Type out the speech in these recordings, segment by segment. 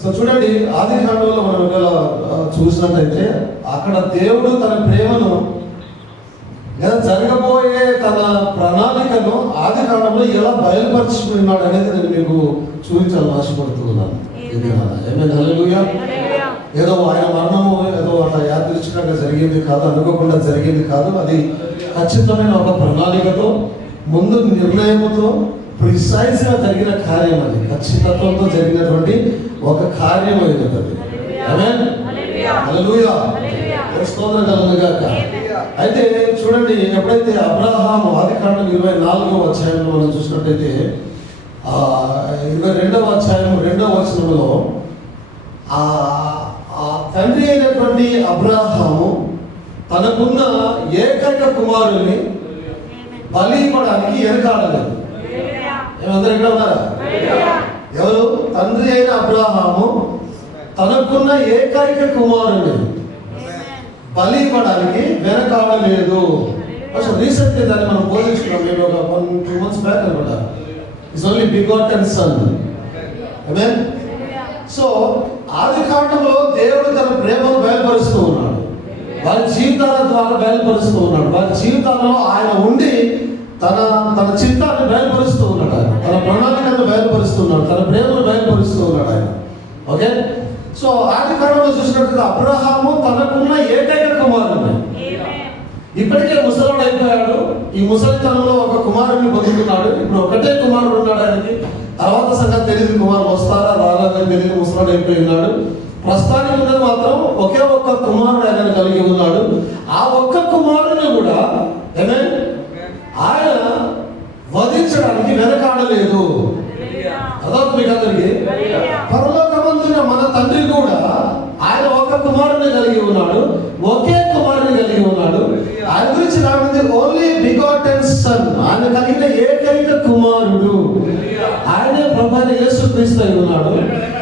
So చూడండి, ఆది కాండంలో మనం ఒకవేళ చూసినట్లయితే అక్కడ దేవుడు తన ప్రేమను లేదా జరగబోయే తన ప్రణాళికను ఆది కాండంలో ఎలా బయలుపరుచుకున్నాడు అనేది నేను మీకు చూపించాలని ఆశపడుతున్నాను. హల్లెలూయా. ఏదో ఆయన మరణము ఏదో అట్లా యాదృచ్ఛికంగా జరిగింది కాదు, అనుకోకుండా జరిగింది కాదు. అది ఖచ్చితమైన ఒక ప్రణాళికతో, ముందు నిర్ణయముతో, ప్రిసైజ్గా జరిగిన కార్యం. అది ఖచ్చితత్వంతో జరిగినటువంటి ఒక కార్యం అయినది. ఆమేన్. హల్లెలూయా. స్తోత్రం కలుగును గాక. అయితే చూడండి, ఎప్పుడైతే అబ్రహాము ఆదికాండం 24వ అధ్యాయంలో మనం చూసినట్టయితే 22వ అధ్యాయం 2వ వచనంలో ఆ తండ్రి అయినటువంటి అబ్రహాము తనకున్న ఏకైక కుమారుని బలి ఇవ్వడానికి వెనకాడలేదు. ఏమందరూ ఇక్కడ ఉన్నారా? ఎవరు? తండ్రి అయిన అబ్రహాము తనకున్న ఏకైక కుమారుని బలి ఇవ్వడానికి వెనకాడలేదు. రీసెంట్లీ దాన్ని మనం బోధించుకున్నాం. మేము ఒక 2 months బ్యాక్ అనమాట. It's only begotten sun. Amen. So ఆది కాండంలో దేవుడు తన ప్రేమను బయలుపరుస్తూ ఉన్నాడు. వారి జీవితాల ద్వారా బయలుపరుస్తూ ఉన్నాడు. వారి జీవితాల్లో ఆయన ఉండి తన చిత్తాన్ని బయలుపరుస్తూ ఉన్నాడు. ఆయన తన ప్రణాళికను బయలుపరుస్తున్నాడు. తన ప్రేమను బయలుపరుస్తూ ఉన్నాడు ఆయన. ఓకే. సో ఆది కాలంలో చూసినట్టు అబ్రహాము తనకున్న ఏకైక కుమారుడు ఇప్పటికే ముసలాడు అయిపోయాడు. ఈ ముసలితనంలో ఒక కుమారుడిని పొందుతున్నాడు. ఇప్పుడు ఒకటే కుమారుడు ఉన్నాడు ఆయనకి. తర్వాత సంగతి తెలియదు, కుమారుడు వస్తారా రాలేదని తెలియదు, ముసలాడు అయిపోయి ఉన్నాడు. ప్రస్తుతానికి ఉన్నది మాత్రం ఒకే ఒక్క కుమారుడు ఆయన కలిగి ఉన్నాడు. ఆ ఒక్క కుమారుని కూడా ఆయన వధించడానికి వెనకాడలేదు. అర్థం మీకు అందరికి? పరలోకమందున మన తండ్రి కూడా ఆయన ఒక కుమారుని కలిగి ఉన్నాడు, ఒకే కుమారుని కలిగి ఉన్నాడు. ఆయన గురించి రాబడింది ఓన్లీ బిగాటెన్ సన్. ఆయన కలిగిన ఏకైక కుమారుడు ఆయనే ప్రభువైన యేసుక్రీస్తు అయి ఉన్నాడు.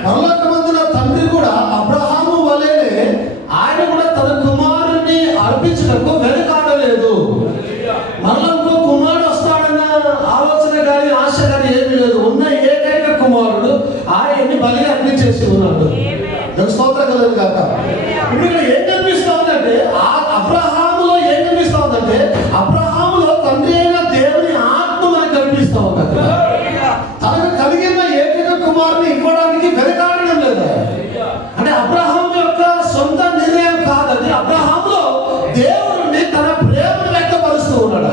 పరలోకమందున తండ్రి కూడా అబ్రహాము వలెనే ఆయన కూడా తన కుమారుని అర్పించడానికి వెనకాడలేదు. మరలా ఇంకో కుమారుడు వస్తాడన్న ఆలోచన కానీ ఆశ కానీ ఏమీ లేదు. ఉన్న ఏకైక కుమారుడు ఆయన్ని బలి అర్పించేసి ఉన్నాడు. స్తోత్రం కలుగును గాక. ఇప్పుడు ఇక్కడ ఏం కనిపిస్తా ఉందంటే, ఆ అబ్రహాములో ఏం కనిపిస్తా ఉందంటే, అబ్రహాములో తండ్రి అయిన దేవుని ఆత్మ మనకు కనిపిస్తా ఉంది. తనకు కలిగిన ఏకైక కుమారుని ఇవ్వడానికి వెనకాడడం లేదు. అంటే అబ్రహాం యొక్క సొంత నిర్ణయం కాదండి. అబ్రహాములో దేవుడిని తన ప్రేమను వ్యక్తపరుస్తూ ఉన్నాడు.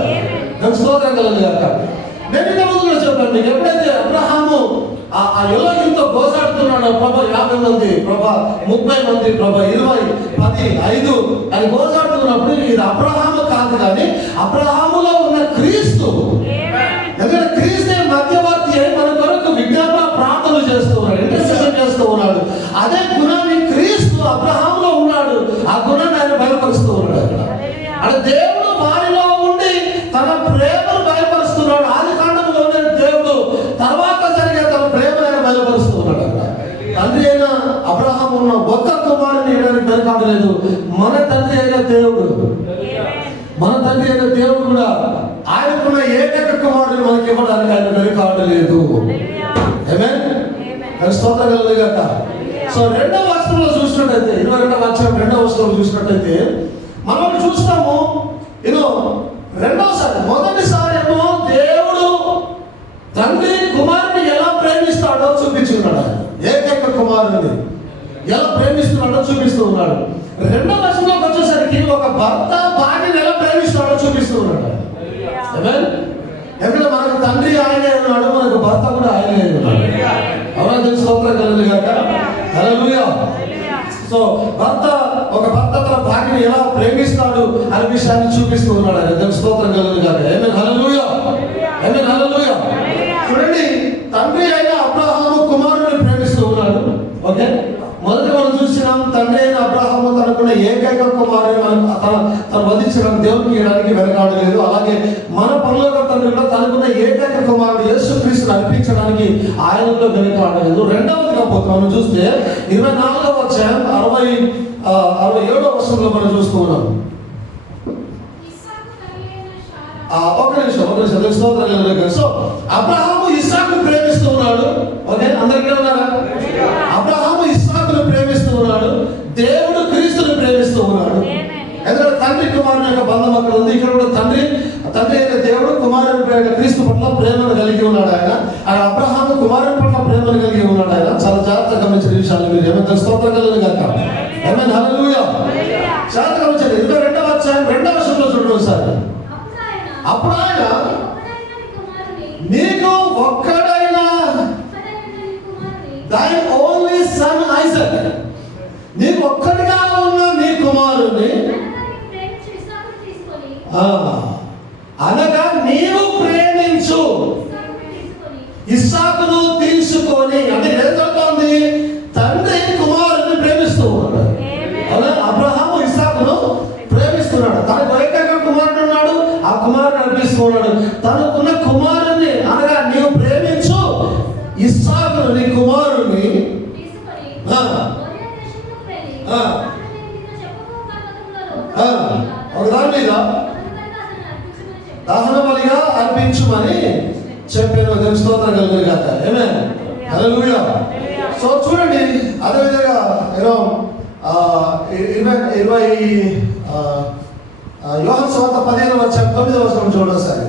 స్తోత్రం కలుగును గాక. నేను ఇంత ముందు కూడా చెప్పాను మీకు, ఎప్పుడైతే అబ్రహాము ఆ ఎలోహింతో గోసాడుతున్నాడు, ప్రభా 50 మంది, ప్రభా 30 మంది, ప్రభా 20, 10, 5 అని గోసాడుతున్నప్పుడు ఇది అబ్రహాము కాదు కానీ అబ్రహాములో ఉన్న క్రీస్తు. ఎందుకంటే క్రీస్తు మధ్యవర్తి అయి మన కొరకు విజ్ఞాపన ప్రార్థనలు చేస్తూ ఉన్నాడు, ఇంటర్సెషన్ చేస్తూ ఉన్నాడు. అదే గుణాన్ని క్రీస్తు అబ్రహాములో ఉన్నాడు. ఆ గుణాన్ని ఆయన బయలుపరుస్తూ ఉన్నాడు. అంటే దేవుడు వారిలో ఉండి తన ప్రేమను బయలుపరుస్తున్నాడు. ఆది కాండంలోనే దేవుడు తర్వాత జరిగే తన ప్రేమను ఆయన బయలుపరుస్తూ ఉన్నాడు. తండ్రి అయిన అబ్రహాము ఉన్న ఒక్క కుమారుని ఇవ్వడానికి వెనకాడలేదు. మన తండ్రి అయిన దేవుడు కూడా ఆయనకున్న ఏకైక కుమారుడిని మనకి ఇవ్వడానికి ఆయన వెనకాడలేదు. ఆమేన్. స్తోత్రం కలుగును గాక. సో 2వ వచనంలో చూసినట్టయితే, 22వ అధ్యాయం 2వ వచనంలో చూసినట్టయితే మనం చూస్తాము, రెండోసారి, మొదటిసారి ఏమో దేవుడు తండ్రి కుమారుని ఎలా ప్రేమిస్తాడో చూపించుకున్నాడు. ఆయన ఏకైక కుమారుని ఎలా ప్రేమిస్తున్నాడో చూపిస్తూ ఉన్నాడు. 2వ వచనంలోకి వచ్చేసరికి ఒక భర్త భార్యని ఎలా ప్రేమిస్తాడో చూపిస్తూ ఉన్నాడు. ఎక్కడ మనకు తండ్రి ఆయనే ఉన్నాడు, మనకు భర్త కూడా ఆయనే ఉన్నాడు. అవునా? స్తోత్రం కలుగును గాక. హల్లెలూయా. సో ఒక భర్త తన భార్యని ఎలా ప్రేమిస్తాడు అనే విషయాన్ని చూపిస్తూ ఉన్నాడు. ఆయన స్తోత్రం కలుగును గాక. ఆమేన్. హల్లెలూయా. ఆమేన్. హల్లెలూయా. చూడండి, తండ్రి అయిన అబ్రహాము కుమారుని ప్రేమిస్తూ ఉన్నాడు. ఓకే. మొదట మనం చూసినాం, తండ్రి అయిన అబ్రహాము తనకున్న ఏకైక కుమారుని తను వధించడానికి దేవునికి ఇవ్వడానికి వెనకాడలేదు. అలాగే మన పరలోక తండ్రి కూడా తనకున్న ఏకైక కుమారుడు యేసుక్రీస్తుని అర్పించడానికి ఆయన కూడా వెనకాడలేదు. రెండవదిగా మనం చూస్తే 24వ అధ్యాయం 67వ వచనంలో మనం చూస్తూ ఉన్నాం. ఒక నిమిషం స్తోత్రం. సో అబ్రహాము ఇస్సాకును ప్రేమిస్తూ ఉన్నాడు. ఓకే, అందరికీ ఉన్నారా? అబ్రహాము ఇస్సాకును ప్రేమిస్తూ ఉన్నాడు. దేవుడు క్రీస్తుని ప్రేమిస్తూ ఉన్నాడు. ఎందుకంటే తండ్రి కుమారుని యొక్క బంధం అక్కడ ఉంది. ఇక్కడ కూడా తండ్రి అయిన దేవుడు కుమారుని క్రీస్తు పట్ల ప్రేమను కలిగి ఉన్నాడు. ఆయన అబ్రహాము కుమారుని పట్ల ప్రేమను కలిగి ఉన్నాడు. ఆయన చాలా జాగ్రత్తగా గమనించిన విషయాలు మీరు ఏమైనా స్తోత్రం కలుగును గాక. ఏమైనా హల్లెలూయా. జాగ్రత్తగా గమనించండి. 22వ అధ్యాయం 2వ వచనంలో చూడండి ఒకసారి. అప్పుడు ఆయన నీకు ఒక్కడైనా thine only son Isaac, నీకు ఒక్కడిగా ఉన్న నీ కుమారుని అనగా నీవు ప్రేమించు ఇస్సాకును తీసుకొని. అంటే ఏం జరుగుతోంది? తండ్రి కుమారుని ప్రేమిస్తూ ఉన్నాడు. అబ్రహాము ఇస్సాకును ప్రేమిస్తున్నాడు. తనకు ఏకైక కుమారుడు ఉన్నాడు, ఆ కుమారుని అర్పిస్తూ ఉన్నాడు. తనకున్న కుమారుని అనగా నీవు ప్రేమించు ఇస్సాకును నీ కుమారుని ఒకదాని మీద దహన బలిగా అర్పించుమని చెప్పాను. దేవుని స్తోత్రం కలుగును గాక. ఆమేన్, హల్లెలూయా. సో చూడండి, అదేవిధంగా యోహాను సువార్త 15వ అధ్యాయం 9వ వచనం చూడండి సార్.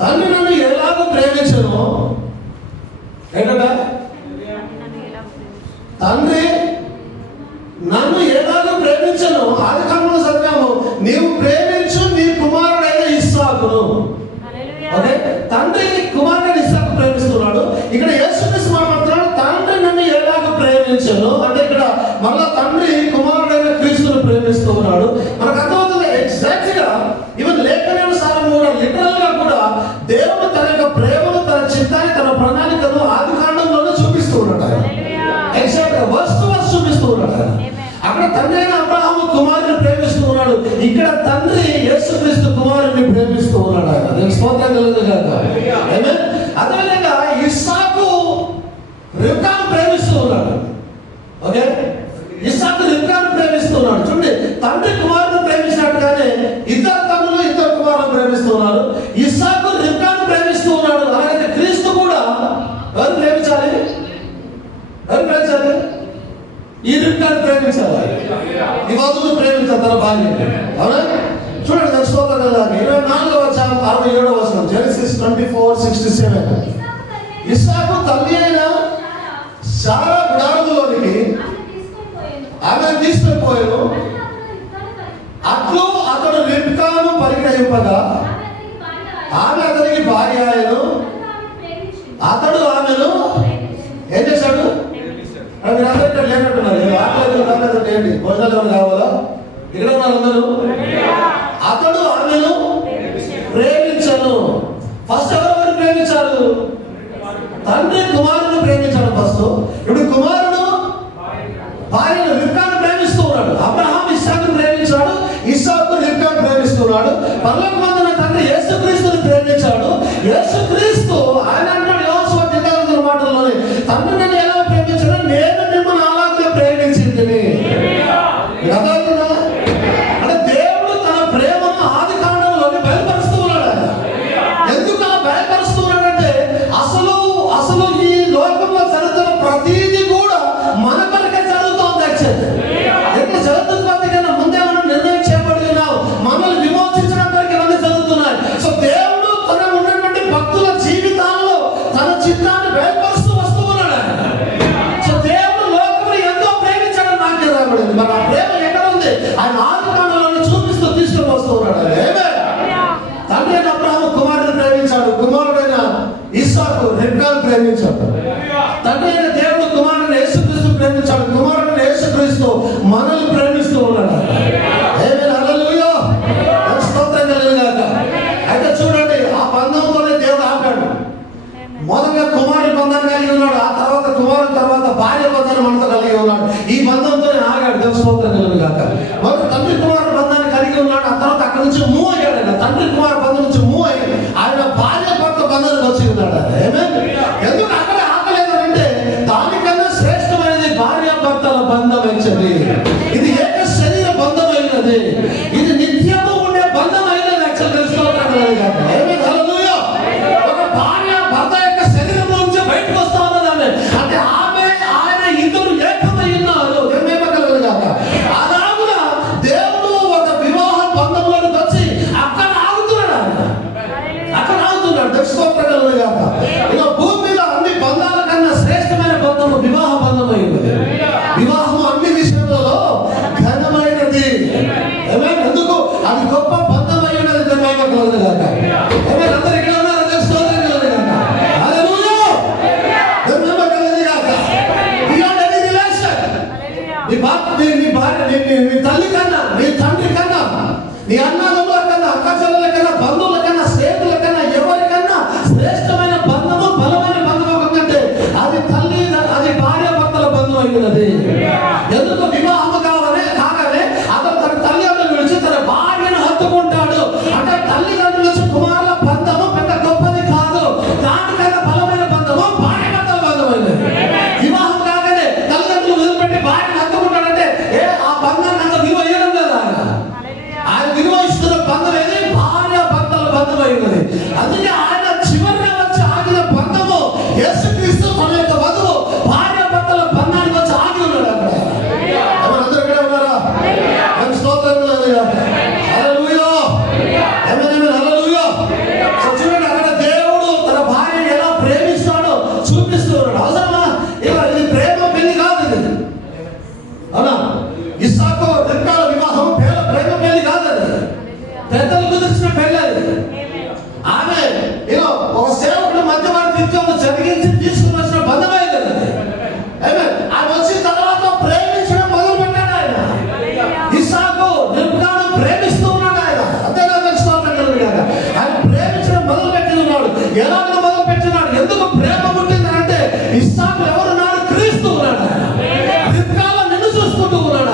తండ్రి నన్ను ఎలాగో ప్రేమించను. ఏంటంటే తండ్రి నన్ను ఎలాగో ప్రేమించను. ఆది కాలంలో చదివాము, నీవు ప్రేమించు నీ కుమారుడైన ఇస్సాకును. ఓకే, తండ్రి కుమారుడైన ఇస్సాకు ప్రేమిస్తున్నాడు. ఇక్కడ యేసుక్రీస్తు మాట్లాడుతున్నాడు, తండ్రి నన్ను ఎలాగో ప్రేమించను అంటే ఇక్కడ మళ్ళా తండ్రి కుమారుడైన క్రీస్తును ప్రేమిస్తూ ఉన్నాడు. మనకు అర్థమవుతుంది ఎగ్జాక్ట్ గా. ఈవెన్ లేఖనానుసారం కూడా లిటరల్ గా కూడా దేవుడు తన యొక్క ప్రేమను, తన చిత్తాన్ని, తన ప్రణాళికను ఆది కాండంలోనే చూపిస్తూ ఉన్నాడు. ఎగ్జాక్ట్ గా వస్తు చూపిస్తూ ఉన్నాడు. అక్కడ తండ్రి అయిన అబ్రహాము కుమారుని ప్రేమిస్తూ ఉన్నాడు. ఇక్కడ తండ్రి యేసుక్రీస్తు కుమారుని ప్రేమిస్తూ ఉన్నాడు. ఆయన స్తోత్రం కలుగును గాక. ఆమేన్. అదేవిధంగా ఇస్సాకు రిబ్కాను ప్రేమిస్తూ ఉన్నాడు. ఓకే, ఇస్సాకు రిబ్కాను ప్రేమిస్తూ ఉన్నాడు. చూడండి, తండ్రి కుమారుని ప్రేమించినట్టుగానే ఇద్దరు తమ్ములు ఇద్దరు కుమారులను ప్రేమిస్తూ ఉన్నారు. ఇస్సాకు రిబ్కాను ప్రేమిస్తూ ఉన్నాడు. అలాగే క్రీస్తు కూడా ఎవరు ప్రేమించాలి? ఈ రిబ్కాను ప్రేమించాలి, ఈ వధువును ప్రేమించాలి, తన భార్య. అవునా? చూడండి, స్తోత్రం కలుగును. 24వ అధ్యాయం 67వ వచనం, జెనసిస్ 24:67. ఇస్సాకు తల్లి అయిన శారా గుడారములోనికి ఆమెను తీసుకుపోయాను. అట్లు అతడు రిబ్కాను పరిగ్రహింపగా ఆమె అతనికి భార్య ఆయను. అతడు ఆమెను ఏం చేశాడు? మీరు అందరూ లేనట్టున్నారు. ఏంటి భోజనాలు ఏమైనా కావాలా? ఇక్కడ ఉన్నారు అందరూ. అతడు ఆమెను ప్రేమించను. ఫస్ట్ ఎవరెవరు ప్రేమించారు? తండ్రి కుమారుని ప్రేమించాడు ఫస్ట్. ఇప్పుడు కుమారుడు భార్యను రిబ్కాను ప్రేమిస్తూ ఉన్నాడు. అబ్రహాం ఇస్సాకును ప్రేమించాడు, ఇస్సాకు రిబ్కాను ప్రేమిస్తున్నాడు. పరలోకమందున్న తండ్రి యేసుక్రీస్తుని ప్రేమించాడు. యేసుక్రీస్తు ఆయన అంటాడు యోహాను సువార్త 8వ మాటల్లోనే, తండ్రి నన్ను ఎలా ప్రేమించాడో నేను మిమ్మల్ని అలాగే ప్రేమించింది. అంటే దేవుడు తన ప్రేమను ఆది కాండంలోనే బయలుపరుస్తూ ఉన్నాడు. ఎందుకు అలా బయలుపరుస్తూ ఉన్నాడంటే అసలు ఈ లోకంలో జరుగుతున్న ప్రతిదీ కూడా మన కొరకే జరుగుతోంది. ఎక్కడ జరుగుతుంది కన్నా ముందే మనం నిర్ణయం చేయబడి ఉన్నాం. మనల్ని విమోచించడం కొరకు ఇవన్నీ జరుగుతున్నాయి. సో దేవుడు తన ఉన్నటువంటి భక్తుల జీవితాల్లో తన చిత్తాన్ని బయలుపరుస్తూ వస్తూ ఉన్నాడు. సో దేవుడు లోకంలో ఎంతో ప్రేమించడం నాకు రాబడింది. మరి ఆ ప్రేమ ఎక్కడ ఉంది? ఆయన ఆది కాండంలో చూపిస్తూ తీసుకొని వస్తూ ఉన్నాడు. తండ్రి అయిన అబ్రహాము కుమారుడిని ప్రేమించాడు. కుమారుడైన ఇస్సాకు రిబ్కాను ప్రేమించాడు. తండ్రి అయిన దేవుడు కుమారుడిని యేసుక్రీస్తు ప్రేమించాడు. కుమారుడిని యేసుక్రీస్తు మనల్ని ప్రేమిస్తూ ఉన్నాడు. ఆమేన్, హల్లెలూయా. స్తోత్రం కలుగును గాక. అయితే చూడండి, ఆ బంధంతోనే దేవుడు ఆపాడు. మొదటగా కుమారుడి బంధాన్ని కలిగి ఉన్నాడు. ఆ తర్వాత కుమారుడి తర్వాత భార్య బంధాన్ని మనతో కలిగి ఉన్నాడు. ఈ బంధంతోనే ఆగాడు. దేవుని స్తోత్రం కలుగును గాక. మొదట తండ్రి కుమారుడి బంధాన్ని కలిగి ఉన్నాడు. ఆ తర్వాత అక్కడి నుంచి మూవ్ అయ్యాడు. ఆయన తండ్రి కుమారు బంధం నుంచి మూవ్ అయ్యి ఆయన భార్య భర్త బంధానికి వచ్చి ఉన్నాడు. ఎందుకు అక్కడ ఆకలేదంటే దానికన్నా శ్రేష్టమైనది భార్య భర్తల బంధం వచ్చింది. ఇది ఏక శరీర బంధమై తల్లి, అది భార్య భర్తల బంధం అయినది. ఎందుకు వివాహము కాగానే అతను తన తల్లిదండ్రుల నుంచి తన భార్యను హత్తుకుంటాడు అంటే తల్లిదండ్రుల నుంచి కుమారుల బంధము పెద్ద గొప్పది కాదు. దానికన్నా బలమైన బంధము భార్య భర్తల బంధమైనది. వివాహం కాగానే తల్లిదండ్రులు వదిలిపెట్టి భార్యను హత్తుకుంటాడంటే ఆ బంధాన్ని అంత విలువ ఇవ్వడం లేదా? ఆయన విలువ ఇస్తున్న బంధం ఏది? భార్య భర్తల బంధమైనది. అందుకే ఆయన చివరిగా వచ్చి ఆగిన బంధము యేసుక్రీస్తు తన యొక్క వధువు భార్య భర్తల బంధానికి వచ్చి ఆగి ఉన్నాడు. అక్కడ అందరూ ఇక్కడే ఉన్నారా? స్తోత్రం హల్లెలూయా. హల్లెలూయా. చూడండి, అక్కడ దేవుడు తన భార్యను ఎలా ప్రేమిస్తాడో చూపిస్తూ ఉన్నాడు. అవసరమా? ఇది ప్రేమ పెళ్లి కాదు. ఇది అవునా? ఇస్సాకు రెబ్కాల వివాహం ప్రేమ పెళ్లి కాదు. అది పెద్దలు కుదిర్చిన పెళ్లి. అది ఆమె ఒక సేవకుడు మధ్యవర్తిత్వం జరిగించి తీసుకుని వచ్చిన బంధమైంది. ఆమె వచ్చిన తర్వాత ప్రేమించడం మొదలు పెట్టాడు. ఆయన ఇస్సాకు రెబ్కాను ప్రేమిస్తూ ఉన్నాడు. అంతేనా? ఆయన ప్రేమించడం మొదలు పెట్టి ఉన్నాడు. ఎలాగో మొదలు పెట్టినాడు. ఎందుకు ప్రేమ పుట్టింది అంటే ఇస్సాకు ఎవరున్నాడు? క్రీస్తు ఉన్నాడు. రెబ్కాలో నిన్ను చూసుకుంటూ ఉన్నాడు.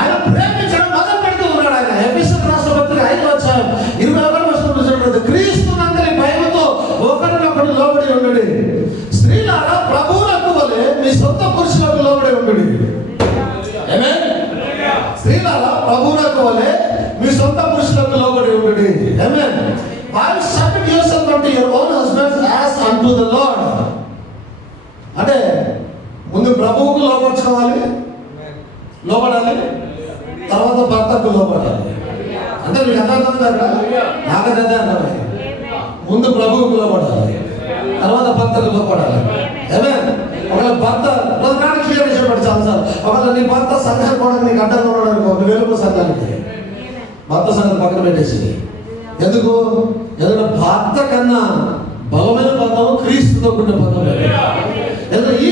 ఆయన ప్రేమించడం మొదలు పెడుతూ ఉన్నాడు. ఆయన ఎఫెసీయులకు రాసిన పత్రిక 5:21 క్రీస్తు నందరి భయముతో ఒకరినొకడు లోబడి ఉండుడి. స్త్రీలారా ప్రభువులకు వలె మీ సొంత పురుషులకు లోబడి ఉండుడి. ఆమేన్. స్త్రీలారా ప్రభువులకు వలె మీ సొంత పురుషులకు లోబడి ఉండుడి. ఆమేన్. Wives, submit yourself unto your own husbands as unto the Lord. అంటే ముందు ప్రభువుకు లోబడాలి, తర్వాత భర్తకు లోబడాలి. అంటే మీకు అర్థమవుతుంది కదా? నాకదే అర్థమైంది. ముందు ప్రభువుకు లోబడాలి, తర్వాత భర్తకు లోబడాలి. ఒకవేళ భర్త నాన్న క్లియర్ చేసేవాడు చాలాసార్లు. ఒకవేళ నీ భర్త సంఘానికి కూడా నీకు అడ్డంగా ఉన్నాడు అనుకో, నువ్వు వెళ్ళిపో సంఘానికి. భర్త సంఘాన్ని పక్కన పెట్టేసి. ఎందుకు? ఎందుకంటే భర్త కన్నా బలమైన బంధం క్రీస్తుతో కూడిన బంధం. ఈ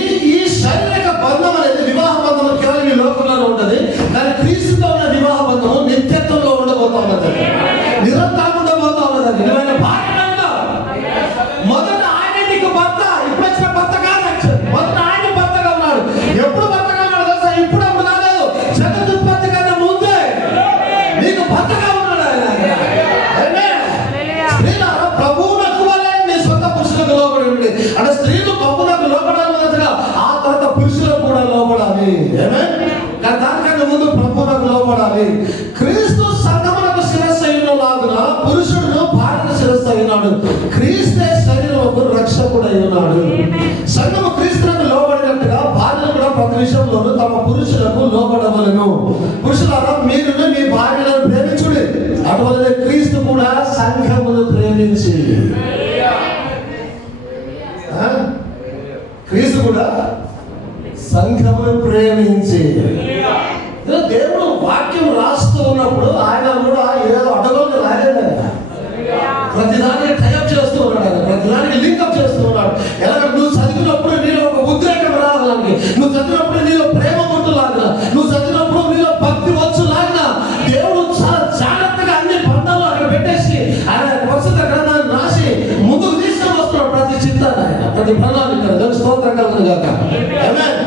శారీరక బంధం అనేది వివాహ బంధం కేవలం ఈ లోకంలోనే ఉంటుంది. కానీ క్రీస్తుతో ఉన్న వివాహ బంధం నిత్యత్వంలో ఉండబోతా ఉన్నది, నిరంతరం ఉండబోతా ఉన్నది. నిజమైన భార్య మొదట ఆయన నీకు భర్త, ఇప్పుడు వచ్చిన భర్త కాదు. మొదట ఆయన భర్తగా ఉన్నాడు. ఎప్పుడు భర్తగా ఉన్నాడు తెలుసా? ఇప్పుడు అప్పుడు కాలేదు, జగదుత్పత్తి కన్నా ముందే నీకు భర్తగా ఉన్నాడు ఆయన. స్త్రీలారా ప్రభువునకు వలె మీ సొంత పురుషులకు లోబడి ఉండి. అంటే స్త్రీలు ప్రభువునకు లోబడాలి, ఆ తర్వాత పురుషులకు కూడా లోబడాలి. కానీ దానికన్నా ముందు ప్రభువునకు లోబడాలి. క్రీస్తు సంఘమునకు శిరస్సు అయినలాగున పురుషుడు భార్యకు శిరస్సు అయినాడు. క్రీస్తే శరీరముకు రక్షకుడు అయి ఉన్నాడు. సంఘము క్రీస్తులకు లోబడినట్టుగా భార్యలు కూడా ప్రతి విషయంలోనూ తమ పురుషులకు లోబడవలెను. పురుషులారా మీరు మీ భార్యలను ప్రేమించుడి, అటువలనే క్రీస్తు కూడా సంఘమును ప్రేమించి. క్రీస్తు కూడా సంఘమును ప్రేమించి. దేవుడు వాక్యం రాస్తూ ఉన్నప్పుడు ఆయన కూడా ఏదో అడగలు రాలేదు. ప్రతిదానికి టైప్ చేస్తూ ఉన్నాడు, ప్రతిదానికి లింకప్ చేస్తూ ఉన్నాడు. ఎలాగ నువ్వు చదివినప్పుడు నీలో ఒక ఉద్రేకం రావాలని, నువ్వు చదివినప్పుడు నీలో ప్రేమ పుట్టులాగా, నువ్వు చదివినప్పుడు నీలో భక్తి వచ్చులాగా దేవుడు చాలా జాగ్రత్తగా అన్ని బంధాలు అక్కడ పెట్టేసి ఆయన పరిశుద్ధ గ్రంథాన్ని రాసి ముందుకు తీసుకొని వస్తున్నాడు. ప్రతి చింతన, ప్రతి ప్రణాళిక స్తోత్రం కలుగును గాక. ఆమేన్.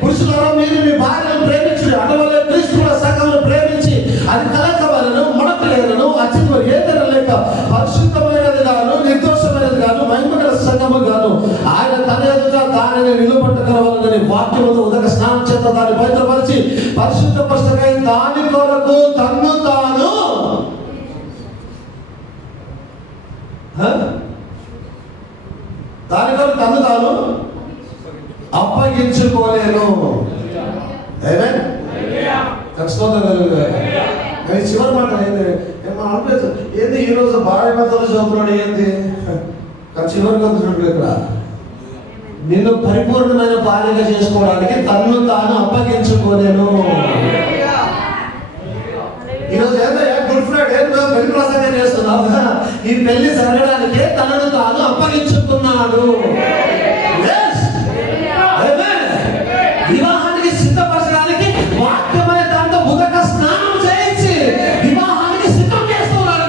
పురుషులారా మీరు మీ భార్యను ప్రేమించుడి, అటువలే క్రీస్తు కూడా సంఘమును ప్రేమించి అది కలకవలను, మడతలేలను, అత్యంత ఏదైనా లేక పరిశుద్ధమైనది గాను, నిర్దోషమైనది గాను, మహిమగల సంఘము గాను ఆయన తన ఎదుట దానిని నిలబెట్టగలవాలని వాక్యముతో ఉదక స్నానం చేత దాన్ని పవిత్రపరిచి పరిశుద్ధపరచగా దాని కొరకు తన్ను తాను అప్పగించుకోలేను. చివరి మాట ఏంది? అనిపించదు ఏంది ఈరోజు భార్య భర్తలు చదువుతున్నాడు ఏంది? కానీ చివరికి వస్తున్నాడు ఇక్కడ నిన్ను పరిపూర్ణమైన భార్యగా చేసుకోవడానికి తన్ను తాను అప్పగించుకోలేను. ఈరోజు ఏంటయ్యా గుడ్ ఫ్రైడే పెళ్లి ప్రసంగం చేస్తున్నావు. ఈ పెళ్లి జరగడానికి తనను తాను అప్పగించుకున్నాడు. వివాహానికి సిద్ధపరచడానికి వాక్యమైన దాంతో ఉదక స్నానం చేయించి వివాహానికి సిద్ధం చేస్తున్నాడు.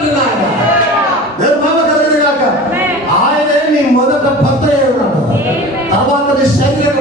ఆయనే నీ మొదట భర్త అయి ఉన్నాడు, తర్వాత నీ శరీర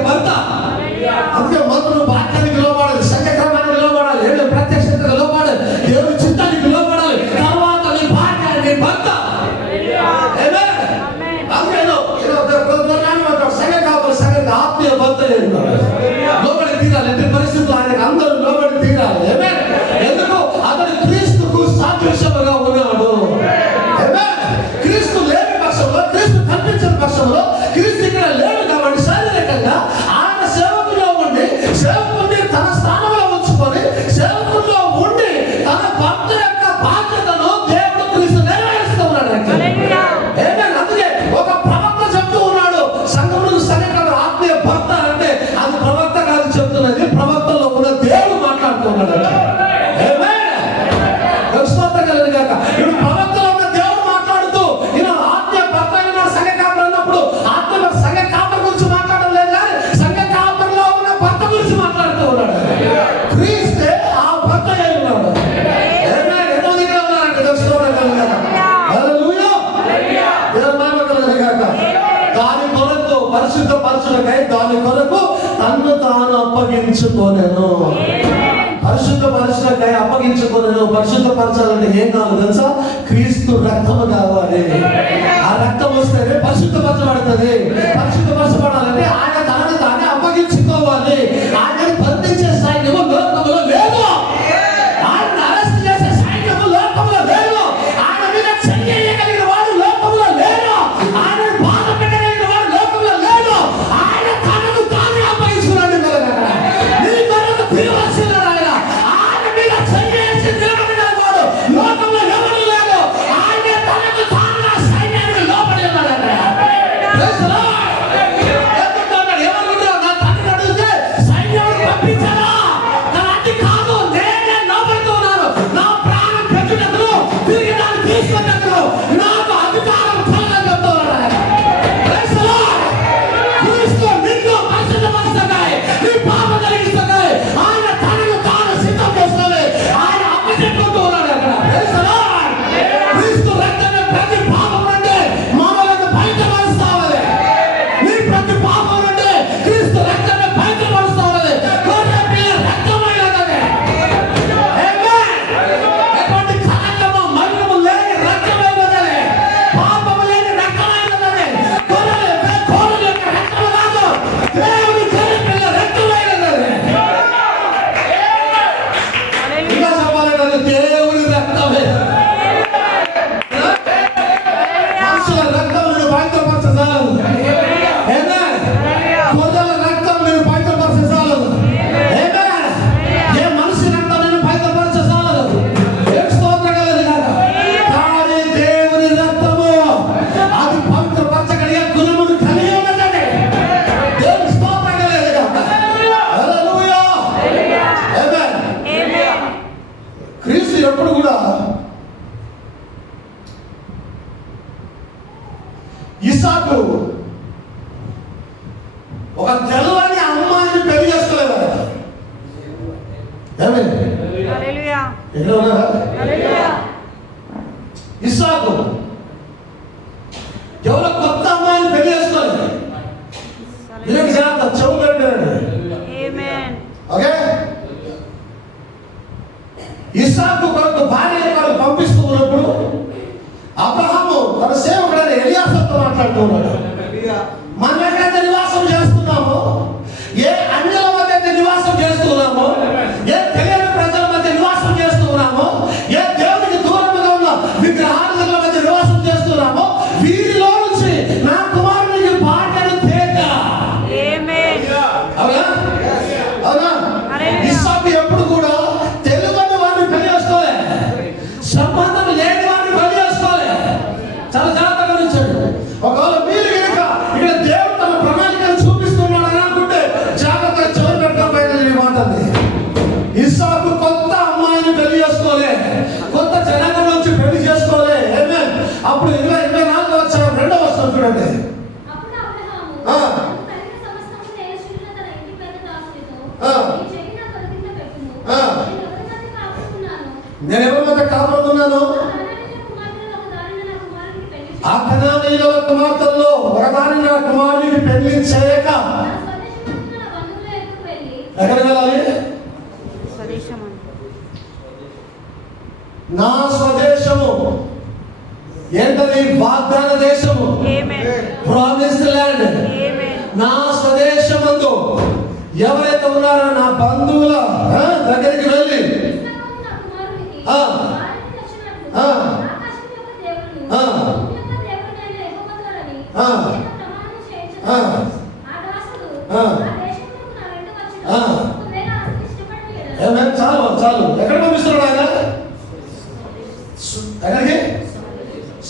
కొరకు పరిశుద్ధపరచుటకై దాని కొరకు తన్ను తాను అప్పగించుకోనేను. పరిశుద్ధపరచుటకై అప్పగించుకోనేను. పరిశుద్ధపరచాలంటే ఏం కావాలి తెలుసా? క్రీస్తు రక్తము కావాలి. ఆ రక్తం వస్తేనే పరిశుద్ధపరచబడుతుంది. పరిశుద్ధపరచబడాలంటే ఆయన తనను తానే అప్పగించుకోవాలి. ఆయన బంధించే సైన్యము లోకంలో లేదు. ఆయన అరెస్ట్ చేసే సైన్యము లోకంలో లేదు. ఆయన మీద చెయ్యగలిగిన వాడు లోకంలో లేదు. ఆయన బాధ పెట్టగలిగిన వాడు లోకంలో లేదు. ఆయన తనను తానే అప్పగించుకున్నాడు. నీ కొరకు తీర్చినాడు ఆయన. ఆయన మీద చెయ్యేసి నిలబడిన వాడు లోకంలో ఎవరు లేదు. ఆయన తనకు తాను సైన్యానికి లోపడి ఉన్నాడు. ఎప్పుడు కూడా ఇస్సాకు ఒక తెల్లని అమ్మాయిని పెళ్లి చేసుకోలేదు. ఇస్సాకు ఎవరో కొత్త అమ్మాయిని పెళ్లి చేసుకోలేదు. దీనికి జాగ్రత్త, చెవు పెట్టారండి. ఓకే, ఇస్సాకు కొరకు భార్య పంపిస్తూ ఉన్నప్పుడు అబ్రహాము తన సేవకుడైన ఎలియాసాతో మాట్లాడుతూ ఉన్నాడు. మనం ఎక్కడైతే నివాసం చేస్తున్నామో, ఏ అన్యుల మధ్య అయితే నివాసం చేస్తున్నామో, ఏ తెలియని ప్రజల మధ్య నివాసం చేస్తున్నామో, ఏ దేవునికి దూరంగా ఉన్న విగ్రహాల మధ్య నివాసం చేస్తున్నామో, వీరిలో నుంచి నా కుమారునికి బాటను తేక. అవునా అవునా? ఇస్సాకు ఎప్పుడు కూడా తెలుగుని వారిని పెళ్లి చేసుకోలే, సంబంధం లేని వారిని పెళ్లి చేసుకోలే. చాలా జాగ్రత్తగా గమనించండి. ఒకవేళ మీరు కనుక ఇక్కడ దేవుడు తన ప్రణాళికను చూపిస్తున్నాడు అని అనుకుంటే జాగ్రత్తగా చెవులు పెట్టకపోయిన మాటది. ఇస్సాకు కొత్త అమ్మాయిని పెళ్లి చేసుకోలే, కొత్త జనాంగం నుంచి పెళ్లి చేసుకోలే. అప్పుడు 24వ వచనం 2వ వచనం చూడండి. నేను ఎవరి మధ్య కాపాడుతున్నాను? ఆ కనానీయుల కుమార్తెల్లో ఒకదాని నా కుమారునికి పెళ్లి చేయక ఎక్కడ వెళ్ళాలి? నా స్వదేశము. ఏంటది? వాగ్దాన దేశము, ప్రామిస్డ్ ల్యాండ్. నా స్వదేశమందు ఎవరైతే ఉన్నారో నా బంధువుల దగ్గరికి వెళ్ళి చాలు చాలు. ఎక్కడ పంపిస్తున్నాడు ఆయన? ఎక్కడికి?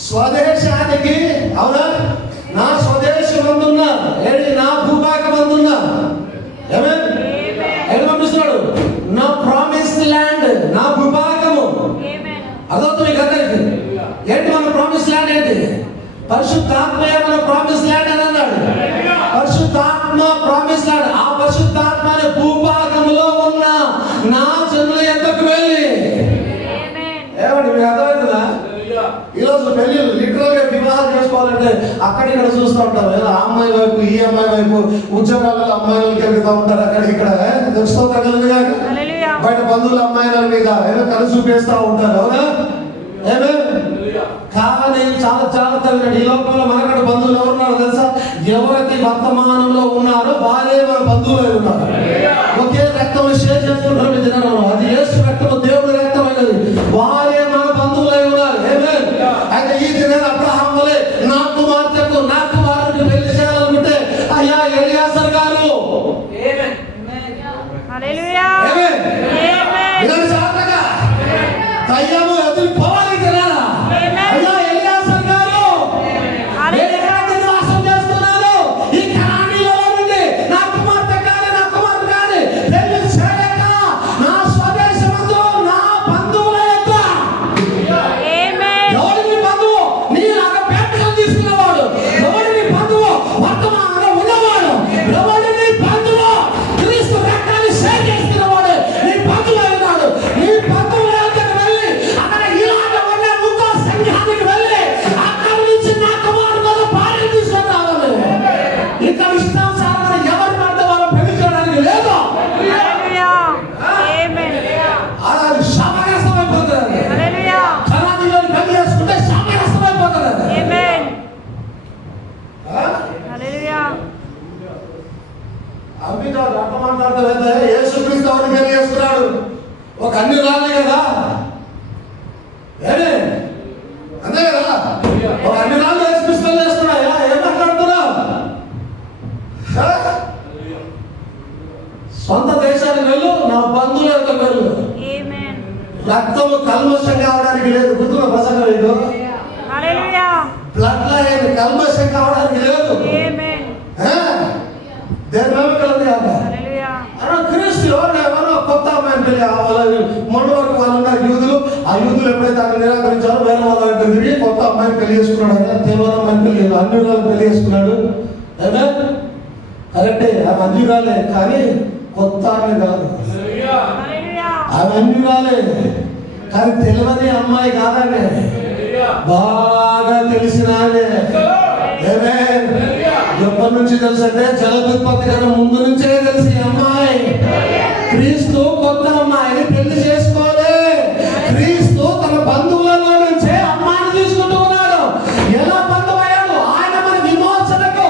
స్వదేశానికి. అవునా? నా స్వదేశం అందున్నా, ఏంటి? నా భూభాగం అందున్నా. ఎక్కడ పంపిస్తున్నాడు? నా ప్రామిస్డ్ ల్యాండ్, నా భూభాగము. అదవుతుంది అందరికి. ఏంటి మన ప్రామిస్ ల్యాండ్? ఏంటి? పరిశుద్ధాత్మయే మన ప్రామిస్ ల్యాండ్ అని అన్నాడు. పరిశుద్ధాత్మ ప్రామిస్ ల్యాండ్. ఆ పరిశుద్ధాత్మ అనే భూభాగంలో ఉన్న నా జనుల యొద్దకు వెళ్ళి. ఏమండి మీకు అర్థమవుతుందా? ఈరోజు పెళ్లి లిటరల్ గా వివాహం చేసుకోవాలంటే ఉంటారంటే అక్కడిక్కడ చూస్తూ ఉంటారు. ఏదో ఆ అమ్మాయి వైపు ఈ అమ్మాయి వైపు ఉద్యోగాలలో అమ్మాయిలకి వెళ్తూ ఉంటారు. అక్కడ ఇక్కడ బయట బంధువుల అమ్మాయిల మీద ఏదో కలిసి చూపిస్తూ ఉంటారు. అవునా? ఏమే కానీ చాలా జాగ్రత్తగా ఈ లోకంలో మనకంటే బంధువులు ఎవరున్నారో తెలుసా? ఎవరైతే వర్తమానంలో ఉన్నారో వారే మన బంధువులు ఉన్నారు. ఒకే రక్తం షేర్ చేసుకుంటారు మీ జనంలో. అది యేసు రక్తము, దేవుడి రక్తమైనది. వారే మన బంధువులై ఉన్నారు. ఏమే అయితే ఈ దిన అబ్రహాం వలె నా కుమార్తెకు నా కుమారుడికి పెళ్లి చేయాలనుకుంటే అయ్యా ఎలియాజర్ గారు దయ్యము ఎదురు పోవాలి జనాలా. అయ్యా ఎలియాజర్ గారు వాసం చేస్తున్నారు. ఈ కనానీయుల నుండి నా కుమార్తె కానీ నా కుమార్తె కానీ పెళ్లి చేయక నా స్వదేశమందు నా బంధువుల యొక్క ఎవరిని బంధువు నీలాగా పేటగా తీసుకునేవాడు, ఎవరిని బంధువు వర్తమానంలో ఉన్నవాడు, ఎవరిని బంధువు క్రీస్తు రక్తాన్ని షేర్ చేసుకునేవాడు నీ బంధువు అయినాడు. నీ బంధువుల యేసుక్రీస్తు ఎవరిని పెళ్లి చేసుకున్నాడు? ఒక అన్ని రాలే కదా, ఏమే అంతే కదా? ఒక అన్ని రాళ్ళు యేసుక్రీస్తు చేసుకున్నాయా? ఏం మాట్లాడుతున్నా? సొంత దేశానికి వెళ్ళు, నా బంధువుల యొక్క వెళ్ళు. రక్తము కల్మషం కావడానికి లేదు. గుర్తున్న ప్రసంగం లేదు. బ్లడ్ లైన్ కల్మషం కావడానికి లేదు. క్రీస్తు ఎవరో కొత్త అమ్మాయిని పెళ్లి కావాలి. మొన్న వరకు వాళ్ళు ఉన్నారు యూదులు. ఆ యూదులు ఎప్పుడైతే అక్కడ నిరాకరించారో వేరే వాళ్ళ వెంట తిరిగి కొత్త అమ్మాయిని పెళ్లి చేసుకున్నాడు. ఆయన తీవ్ర అమ్మాయిని పెళ్లి అన్ని వాళ్ళు పెళ్లి చేసుకున్నాడు. అయితే కరెక్టే, ఆమె అన్యురాలే కానీ కొత్త ఆమె కాదు. ఆమె అన్యురాలే కానీ తెలియని అమ్మాయి కాదామె, బాగా తెలిసిన ఆమె. ఎప్పటి నుంచి తెలుసు అంటే జలదుత్పత్తి కన్నా ముందు నుంచే తెలిసి అమ్మాయి. క్రీస్తు కొత్త అమ్మాయిని పెళ్లి చేసుకోలే. క్రీస్తు తన బంధువులలో నుంచే అమ్మాయిని తీసుకుంటూ ఉన్నాడు. ఎలా బంధువయ్యాడు? ఆయన మన విమోచనకు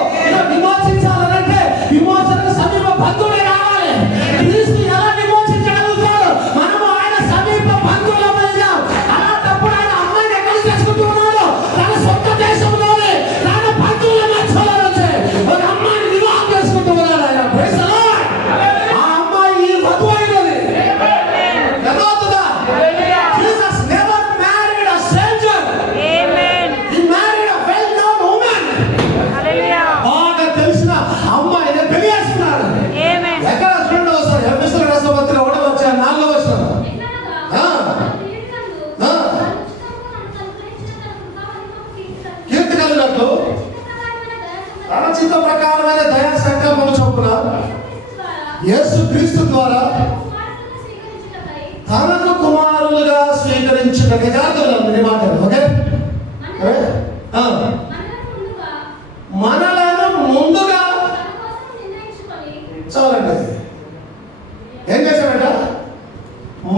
విమోచించాలంటే విమోచనకు సమీప బంధువులే రావాలి. క్రీస్తు ఎలా విమోచించగలుగుతాడు? మనము ఆయన సమీప బంధువులమైనా అలాంటప్పుడు ఆయన అమ్మాయిని ఎక్కడ చేసుకుంటూ ఉన్నాడు? తన సొంత దేశంలోనే తన బంధువుల మధ్యలో నుంచి ఒక అమ్మాయిని వివాహం చేసుకుంటూ ఉన్నాడు ఆయన. Praise the Lord. ఆ అమ్మాయి వధువు అయినది. అర్థమవుతుందా? Jesus never married a stranger. Amen. He married a well known woman. Hallelujah. బాగా తెలిసిన అమ్మాయిని పెళ్లి చేసుకున్నాడు. Amen. ఎక్కడ చూడండి ఒకసారి ఎఫెసీయుల రాసిన పత్రిక 1వ అధ్యాయం 4వ వచనం. కీర్తి కలిగినట్లు తన చిత్త ప్రకారమైన దయా సంకల్పము చొప్పున యేసుక్రీస్తు ద్వారా తనకు కుమారులుగా స్వీకరించుటకు జాగ్రత్తగా మాట. ఓకే, మనలను ముందుగా చాలండి. ఏం చేశాడట?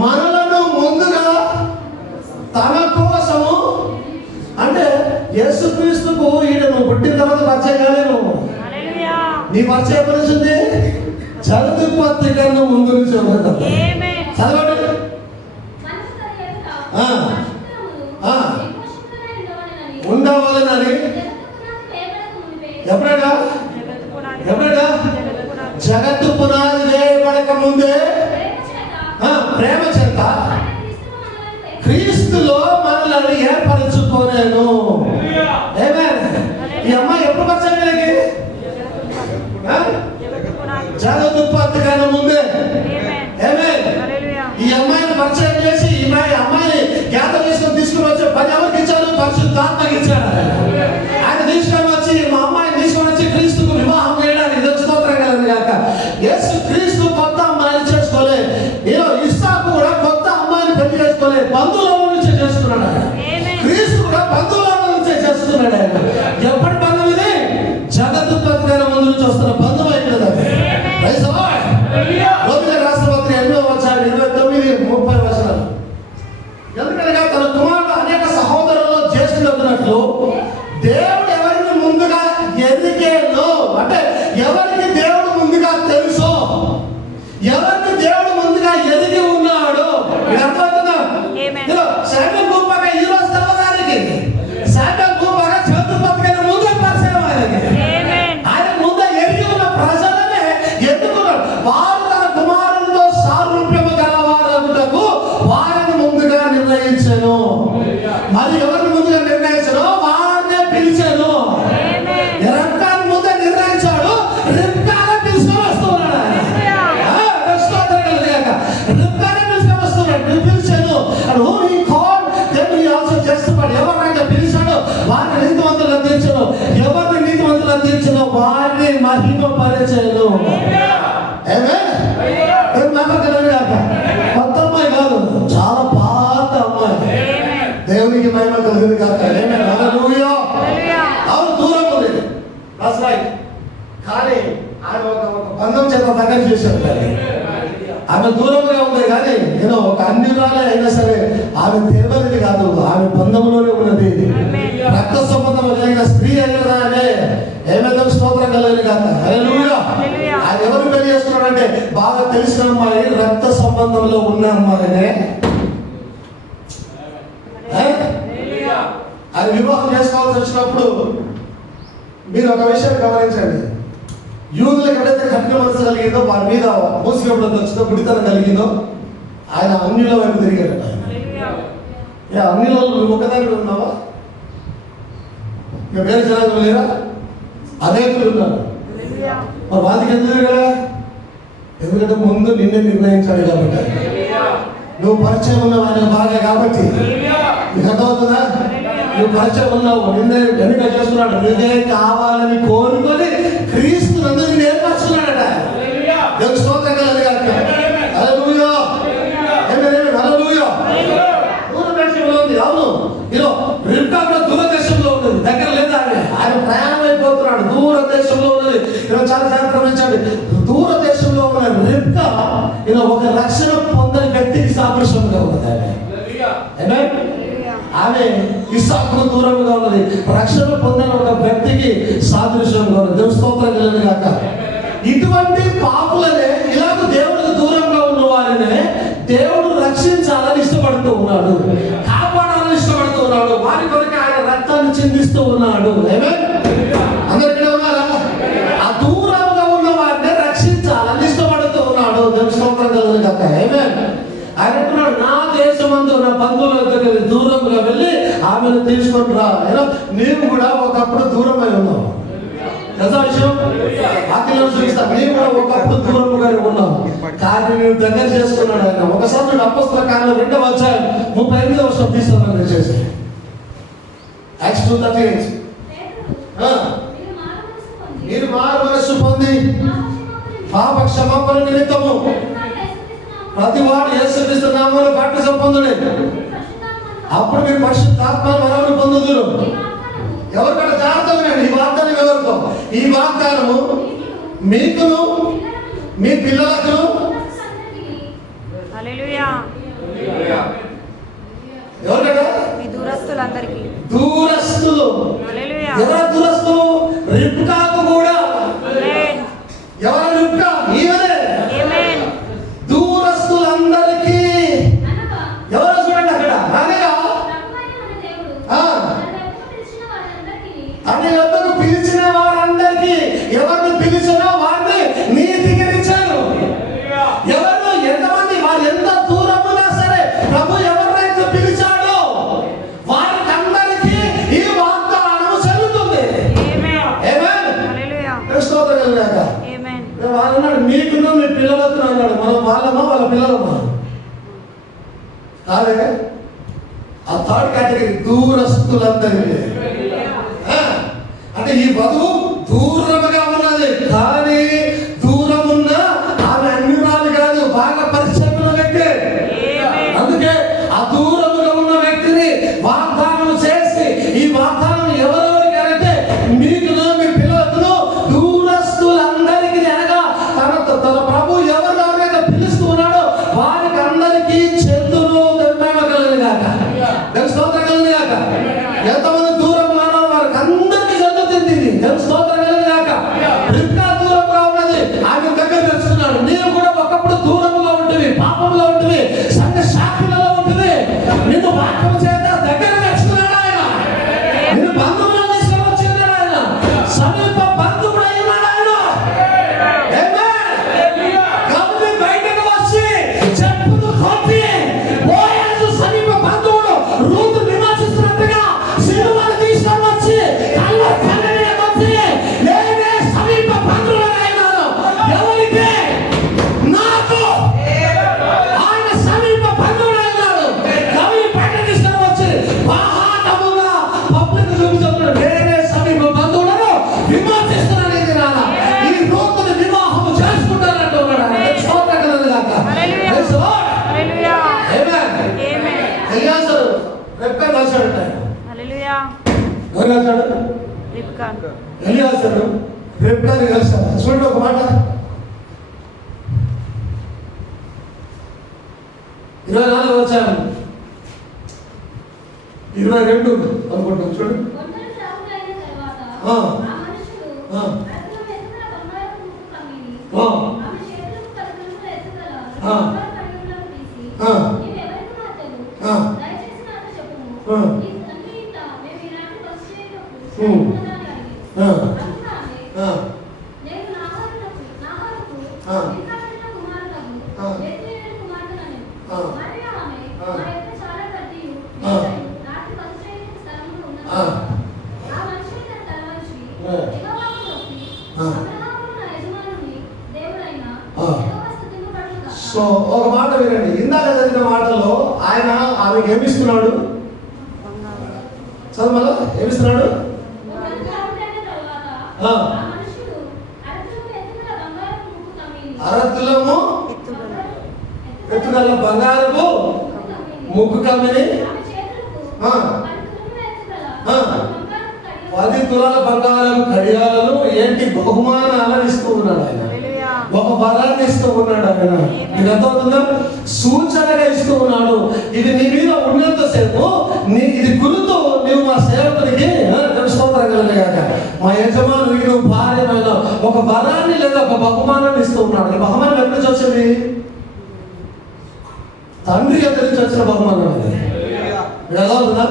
మనలను ముందుగా తన కోసము. అంటే యేసుక్రీస్తుకు ఈడ నువ్వు పుట్టిన తర్వాత పరిచయం కాలేదు. నీ పరిచయం పరిచింది జలదుత్పత్తి కన్నా ముందు నుంచి చదవండి. ఉండవాలని ఎప్పుడైనా జగత్తు పునాది వేయబడక ముందే ప్రేమ చేత క్రీస్తులో మనల్ని ఏర్పరచుకోలేను. ఈ అమ్మాయి ఎప్పుడు పరిచయం కలిగి? జగదుత్పత్తి కన్నా ముందే. ఈ అమ్మాయిని పరిచయం చేసి ఈ అమ్మాయిని జ్ఞాతం తీసుకుని వచ్చి 10 ఎవరికి ఇచ్చాడు? పరిశుద్ధాత్మకి ఇచ్చాడు. ఆయన తీసుకొని వచ్చి మా అమ్మాయిని తీసుకొని వచ్చి క్రీస్తుకు వివాహం చేయడానికి స్తోత్రం కలదు కాక. యేసు క్రీస్తు కొత్త అమ్మాయిని చేసుకోలే. ఇస్సాకు కూడా కొత్త అమ్మాయిని పెళ్లి చేసుకోలే. బంధువుల నుంచే చేసుకున్నాడు ఆయన. క్రీస్తు కూడా బంధువుల నుంచే చేస్తున్నాడు ఆయన. ఎప్పటి బంధం ఇది? జగదుత్పత్తికైన ముందు నుంచి వస్తున్న బంధం అయిపోయింది. రోమిలకు రాసిన పత్రిక 8:29-30. ఎందుకనగా తన కుమారుడు అనేక సహోదరుల్లో జ్యేష్ఠులవుతున్నట్లు దేవుడు ఎవరిని ముందుగా ఎదిగేనో, అంటే ఎవరికి దేవుడు ముందుగా తెలుసో, ఎవరికి దేవుడు ముందుగా ఎదిగి ఉన్నాడో అర్థమవుతుందా? శామ్యూల్ గొప్పగా ఈ రోజు తెలవడానికి, శామ్యూల్ గొప్పగా జగదుత్పత్తికైన ముందే పరిచయం ఆయన ముందే ఎదిగి ఉన్న ప్రజలనే ఎన్నుకున్నాడు. వారు తన కుమారులతో సారూప్యము గలవారగుటకు వారిని ముందుగా నిర్ణయించాను. మరి ఎవరిని ముందుగా నిర్ణయించానో వారినే పిలిచాను. రిబ్కాను ముందే నిర్ణయించాడు, రిబ్కానే పిలుచుకొని వస్తున్నాడు. రిబ్కానే పిలుచుకొని వస్తున్నాడు, పిలిచాను. ఎవరినైతే పిలిచాడో వారిని నీతిమంతులుగా తీర్చను, ఎవరిని నీతిమంతులుగా తీర్చను వారిని మహిమ పరిచయను. కొత్త అమ్మాయి కాదు, చాలా పాత అమ్మాయి. దేవునికి మహిమ కలిగింది కాక. అవును, దూరం ఉంది, కానీ ఆయన ఒక బంధం చేత దగ్గర చేశాడు. ఆమె దూరంగా ఉంది, కానీ నేను ఒక అన్యురాలే అయినా సరే ఆమె తెలియనిది కాదు, ఆమె బంధంలోనే ఉన్నది. రక్త సంబంధం కలిగిన స్త్రీ అయినదా అనే ఏమైనా స్తోత్రం కలిగిన కాక. ఆయన ఎవరు పెళ్లి చేస్తున్నాడంటే బాగా తెలిసిన అమ్మాయి, రక్త సంబంధంలో ఉన్న అమ్మాయినే ఆయన వివాహం చేసుకోవాల్సి వచ్చినప్పుడు మీరు ఒక విషయాన్ని గమనించండి. యూదులకు ఎక్కడైతే కఠిన మనసు కలిగిందో, వారి మీద మోసినప్పుడు వచ్చిందో, గుడితనం కలిగిందో, ఆయన అన్యుల వైపు తిరిగాడు. అన్యులలో నువ్వు ఒకదాని ఉన్నావా? ఇక వేరే జనాలు లేరా? అనేకులు ఉన్నారు. మరి వాళ్ళకి ఎందుకు తిరిగాడా? ఎందుకంటే ముందు నిన్నే నిర్ణయించాడు కాబట్టి, నువ్వు పరిచయం ఉన్నావు ఆయన బాగా కాబట్టి. నీకు అర్థమవుతుందా? నువ్వు పరిచయం ఉన్నావు, నిన్నే ఎన్నిక చేస్తున్నాడు, నువ్వే కావాలని కోరుకొని క్రీస్తు అందరినీ నేర్పరుచుకున్నాడట. దేవుని స్తోత్రం కలగాలి. దూరదేశంలో ఉంది. అవును, రిబ్కా కూడా దూరదేశంలో ఉన్నది, దగ్గర లేదా? ఆయన ప్రయాణం అయిపోతున్నాడు, దూరదేశంలో ఉన్నది. చాలా జాగ్రత్త గమనించండి. దూరదేశంలో ఉన్న రిబ్కా ఒక రక్షణ పొందని వ్యక్తికి సాదృశ్యంగా ఉన్నది. ఆమె ఇస్సాకుకు దూరంగా ఉన్నది, రక్షణ పొందిన ఒక వ్యక్తికి సాదృశ్యంగా ఉన్నది. దేవుని స్తోత్రం కలుగును గాక. ఇటువంటి పాపులనే, ఇలాగ దేవుడికి దూరంగా ఉన్న వారినే దేవుడు రక్షించాలని ఇష్టపడుతూ ఉన్నాడు, కాపాడాలని ఇష్టపడుతూ ఉన్నాడు. వారి కొరకు ఆయన రక్తాన్ని చిందిస్తూ ఉన్నాడు. అందరికీ ఉన్నారా? ఆ దూరంగా ఉన్న వారిని రక్షించాలని ఇష్టపడుతూ ఉన్నాడు. దేవుని స్తోత్రం కలుగును గాక. ఆయన అంటున్నాడు, నా దేశమందు నా బంధువుల దగ్గర దూరంగా వెళ్ళి ఆమెను తీసుకొని రా. నీవు కూడా ఒకప్పుడు దూరమై ఉన్నావు. విషయం వాక్యంలో చూపిస్తా. నీవు కూడా ఒకప్పుడు దూరంగానే ఉన్నావు, కానీ నేను దగ్గర చేసుకున్నాడు ఆయన. ఒకసారి అపోస్తల కార్యాలు 2వ అధ్యాయం 38వ వచనం తీసుకున్నాను చేసి Acts 2:38. మీరు మారు మనస్సు పొంది పాప క్షమాపణ నిమిత్తము ప్రతి వాడు యేసుక్రీస్తు నామములో బాప్తిసం పొందుడి, అప్పుడు మీరు పరిశుద్ధాత్మ వరమును పొందుదురు. ఎవరికైనా జాగ్రత్తగా ఈ వాగ్దానం ఎవరితో? ఈ వాగ్దానము మీకును మీ పిల్లలకు. ఎవరికైనా? దూరస్తులందరికీ. దూరస్తులు. ఎవరు దూరస్తులు? రిబ్కాకు కూడా. ఎవరు రిబ్కా? ఈమెనే. దూరస్తులందరికీ. ఎవరు చూడండి అక్కడ, తన యొద్దకు పిలిచిన వారందరికీ. ఎవరిని పిలిచినా వారిని నీతికిచ్చారు. ఎవరు ఎంతమంది, వారు ఎంత దూరమున్నా సరే ప్రభు ఎవరినైతే పిలిచాడో వారికి అందరికీ ఈ వాగ్దానం చెల్లుతుంది. వాళ్ళు అన్నాడు, మీకును మీ పిల్లలకు అన్నాడు. మనం వాళ్ళమా వాళ్ళ పిల్లలమా? కాదే. ఆ థర్డ్ కేటగిరీ దూరస్తులందరికీ. అంటే ఈ వధువు దూరముగా ఉన్నది, కానీ దూరం ఉన్న ఆమె అన్యురాలు కాదు, బాగా పరిచయం ఉన్న వ్యక్తి. అందుకే ఆ దూరముగా ఉన్న వ్యక్తిని వాగ్దానం చేసి, ఈ వాగ్దానం ఎవరెవరికి అంటే కలిసాడు? ఎలియాజరు రెబ్కాని కలిసాడు. చూడండి ఒక మాట 24 వచ్చాను 22 అనుకుంటాం. చూడండి సో ఒక మాట వినండి. ఇందాక చదివిన మాటలో ఆయన ఆమెకి ఏమిస్తున్నాడు? చదువు మళ్ళా ఏమిస్తున్నాడు? అరతులము ఎత్తుగల బంగారపు ముగ్గు కమ్మిని 10 తులాల బంగారం కడియాలను ఏంటి బహుమానాలను ఇస్తూ ఉన్నాడు ఆయన. ఒక వరాన్ని ఇస్తూ ఉన్నాడు ఆయన. నీకు అర్థమవుతుందా? సూచనగా ఇస్తూ ఉన్నాడు. ఇది నీ మీద ఉన్నంతసేపు ఇది గుర్తు నువ్వు మా సేవకునికి స్తోత్రగలగాక మా యజమానునికి నువ్వు భార్యమైన ఒక వరాన్ని లేదా ఒక బహుమానాన్ని ఇస్తూ ఉన్నాడు. ఈ బహుమానం ఎక్కడి నుంచి వచ్చింది? తండ్రి ఎక్కడి నుంచి వచ్చిన బహుమానం అది. ఎలా ఉందా?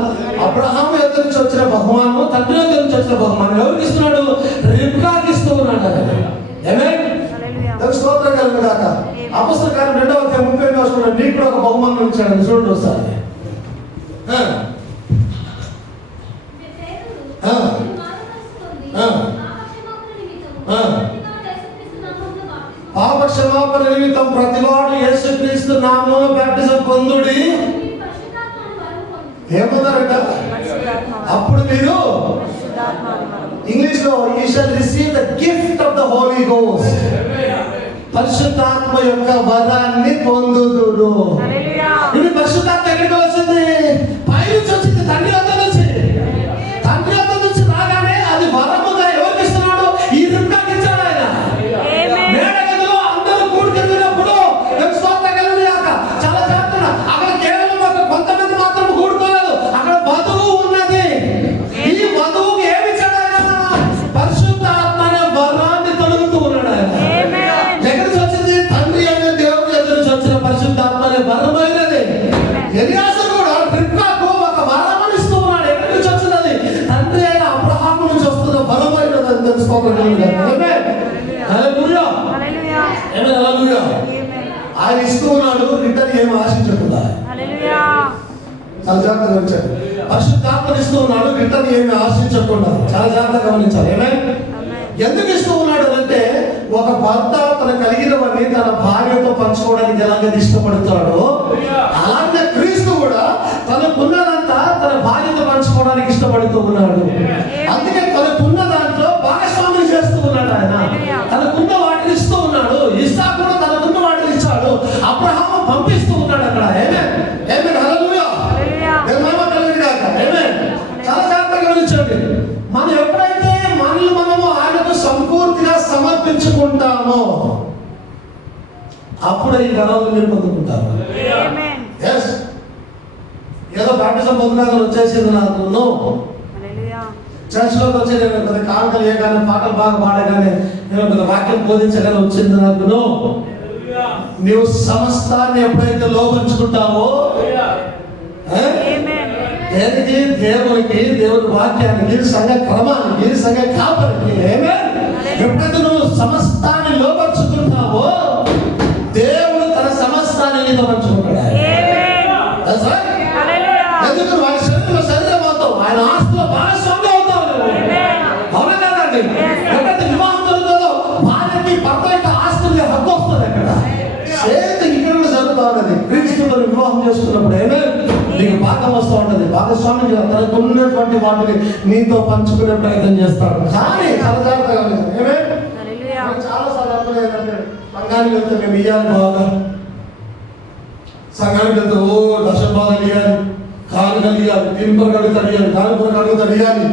అబ్రహాము ఎక్కడి నుంచి వచ్చిన బహుమానం, తండ్రి ఎక్కడి నుంచి వచ్చిన బహుమానం ఎవరికి ఇస్తున్నాడు? రిబ్కాకి ఇస్తూ ఉన్నాడు. స్తోత్రం కలుగుగాక. అపొస్తలుల కార్యం 2వ అధ్యాయం 30వ వచనంలో నీకు కూడా ఒక బహుమానం ఇచ్చాడు. చూడండి ఒకసారి. పాప క్షమాపణ నిమిత్తం ప్రతివాడు యేసుక్రీస్తు నామమున బాప్టిజం పొందుడి. ఏమన్నారట? అప్పుడు మీరు ఇంగ్లీష్ లో you shall receive the gift of the Holy Ghost. పరిశుద్ధాత్మ యొక్క వరాన్ని పొందుదురు. ఇది పరిశుద్ధాత్మ ఎక్కడికి వచ్చింది? పై నుంచి వచ్చింది, తండ్రి వద్ద నుంచి. తండ్రి వద్ద నుంచి రాగానే అది వరముగా ఎవరికి ఇస్తున్నాడు? ఈ రిబ్కాకి ఇచ్చాడు ఆయన. మేడగదిలో అందరూ కూడుకెళ్ళినప్పుడు చాలా జాగ్రత్త. అక్కడ కేవలం కొంతమంది మాత్రం కూడుకోలేదు, అక్కడ వధువు ఉన్నది. ఈ వధువుకి ఏమి ఇచ్చాడు ఆయన? పరిశుద్ధాత్మ అనే వరాన్ని తొలుగుతూ ఉన్నాడు ఆయన. ఎక్కడి నుంచి వచ్చింది? తండ్రి అనే దేవుడు ఎదురు నుంచి వచ్చిన పరిశుద్ధాత్మ అనే వరమైనది. ఎలియాజరు కూడా రిబ్కాకు ఒక వరమని ఇస్తూ ఉన్నాడు. ఎక్కడి నుంచి వచ్చినది? తండ్రి అయిన అబ్రహాము నుంచి వస్తున్న వరమైనది అని తెలుసుకోగలిగాడు. ఆయన ఇస్తూ ఉన్నాడు, రిటర్న్ ఏమి ఆశించకుండా. చాలా జాగ్రత్తగా గమనించాడు. పరిశుద్ధాత్మను ఇస్తూ ఉన్నాడు, రిటర్న్ ఏమి ఆశించకుండా. చాలా జాగ్రత్తగా గమనించాలి. ఎందుకు ఇస్తూ ఉన్నాడు అంటే, ఒక భర్త తన కలిగినవన్నీ తన భార్యతో పంచుకోవడానికి ఎలాగైతే ఇష్టపడతాడో అలాగే క్రీస్తు కూడా తనకున్నదంతా తన భార్యతో పంచుకోవడానికి ఇష్టపడుతూ ఉన్నాడు. అందుకే తనకున్న దాంట్లో భాగస్వామ్యం చేస్తూ ఉన్నాడు ఆయన. తనకున్న వాటిని ఇస్తూ ఉన్నాడు. ఇస్సాకు కూడా తనకున్న వాటిని ఇచ్చాడు. అబ్రహాము పంపిస్తూ ఉన్నాడు అక్కడ. చాలా జాగ్రత్తగా గమనించండి. మనం ఎప్పుడైతే మనము ఆయనకు సంపూర్తిగా సమర్పించుకుంటామో అప్పుడు ఈ గణాలు మీరు పొందుకుంటారు. ఏదో బాప్టిజం పొందుకోగా వచ్చేసింది నాకు. చర్చ్లోకి వచ్చి నేను పెద్ద కానుకలు వేయగానే, పాటలు బాగా పాడగానే, నేను పెద్ద వాక్యం బోధించగానే వచ్చింది నాకు. నీవు సమస్తాన్ని ఎప్పుడైతే లోపరుచుకుంటావో, దేనికి? దేవునికి, దేవుని వాక్యానికి, సంఘ క్రమానికి, సంఘ కాపరికి. ఎప్పుడైతే నువ్వు సమస్తాన్ని లోపరుచుకుంటావో దేవుడు తన సమస్తాన్ని నీతో పంచుకుంటాడు. ఎందుకు? వారి శరీరం అవుతావు, ఆయన ఆస్తిలో భాగస్వామ్యం అవుతావు. అవునా కదండి? ఎప్పుడైతే వివాహం జరుగుతుందో భార్యకి భర్త యొక్క ఆస్తి హక్కు వస్తుంది. అక్కడ ఇక్కడ కూడా జరుగుతూ ఉన్నది. క్రీస్తుతో వివాహం చేసుకున్నప్పుడు నీకు భాగం వస్తూ ఉంటుంది. భాగస్వామ్యం తనకు ఉన్నటువంటి వాటిని నీతో పంచుకునే ప్రయత్నం చేస్తాడు. కానీ చాలా సార్లు ఏంటంటే, సంఘానికి వెళ్తే మేము ఇయ్యాలి, బాగా సంఘానికి వెళ్తే దశ బాగా ఇయ్యాలి, కానుకలు ఇయ్యాలి, తిరుపతి అడుగుతాడు ఇయ్యాలి, దానిపూరకు అడుగుతాడు ఇయ్యాలి.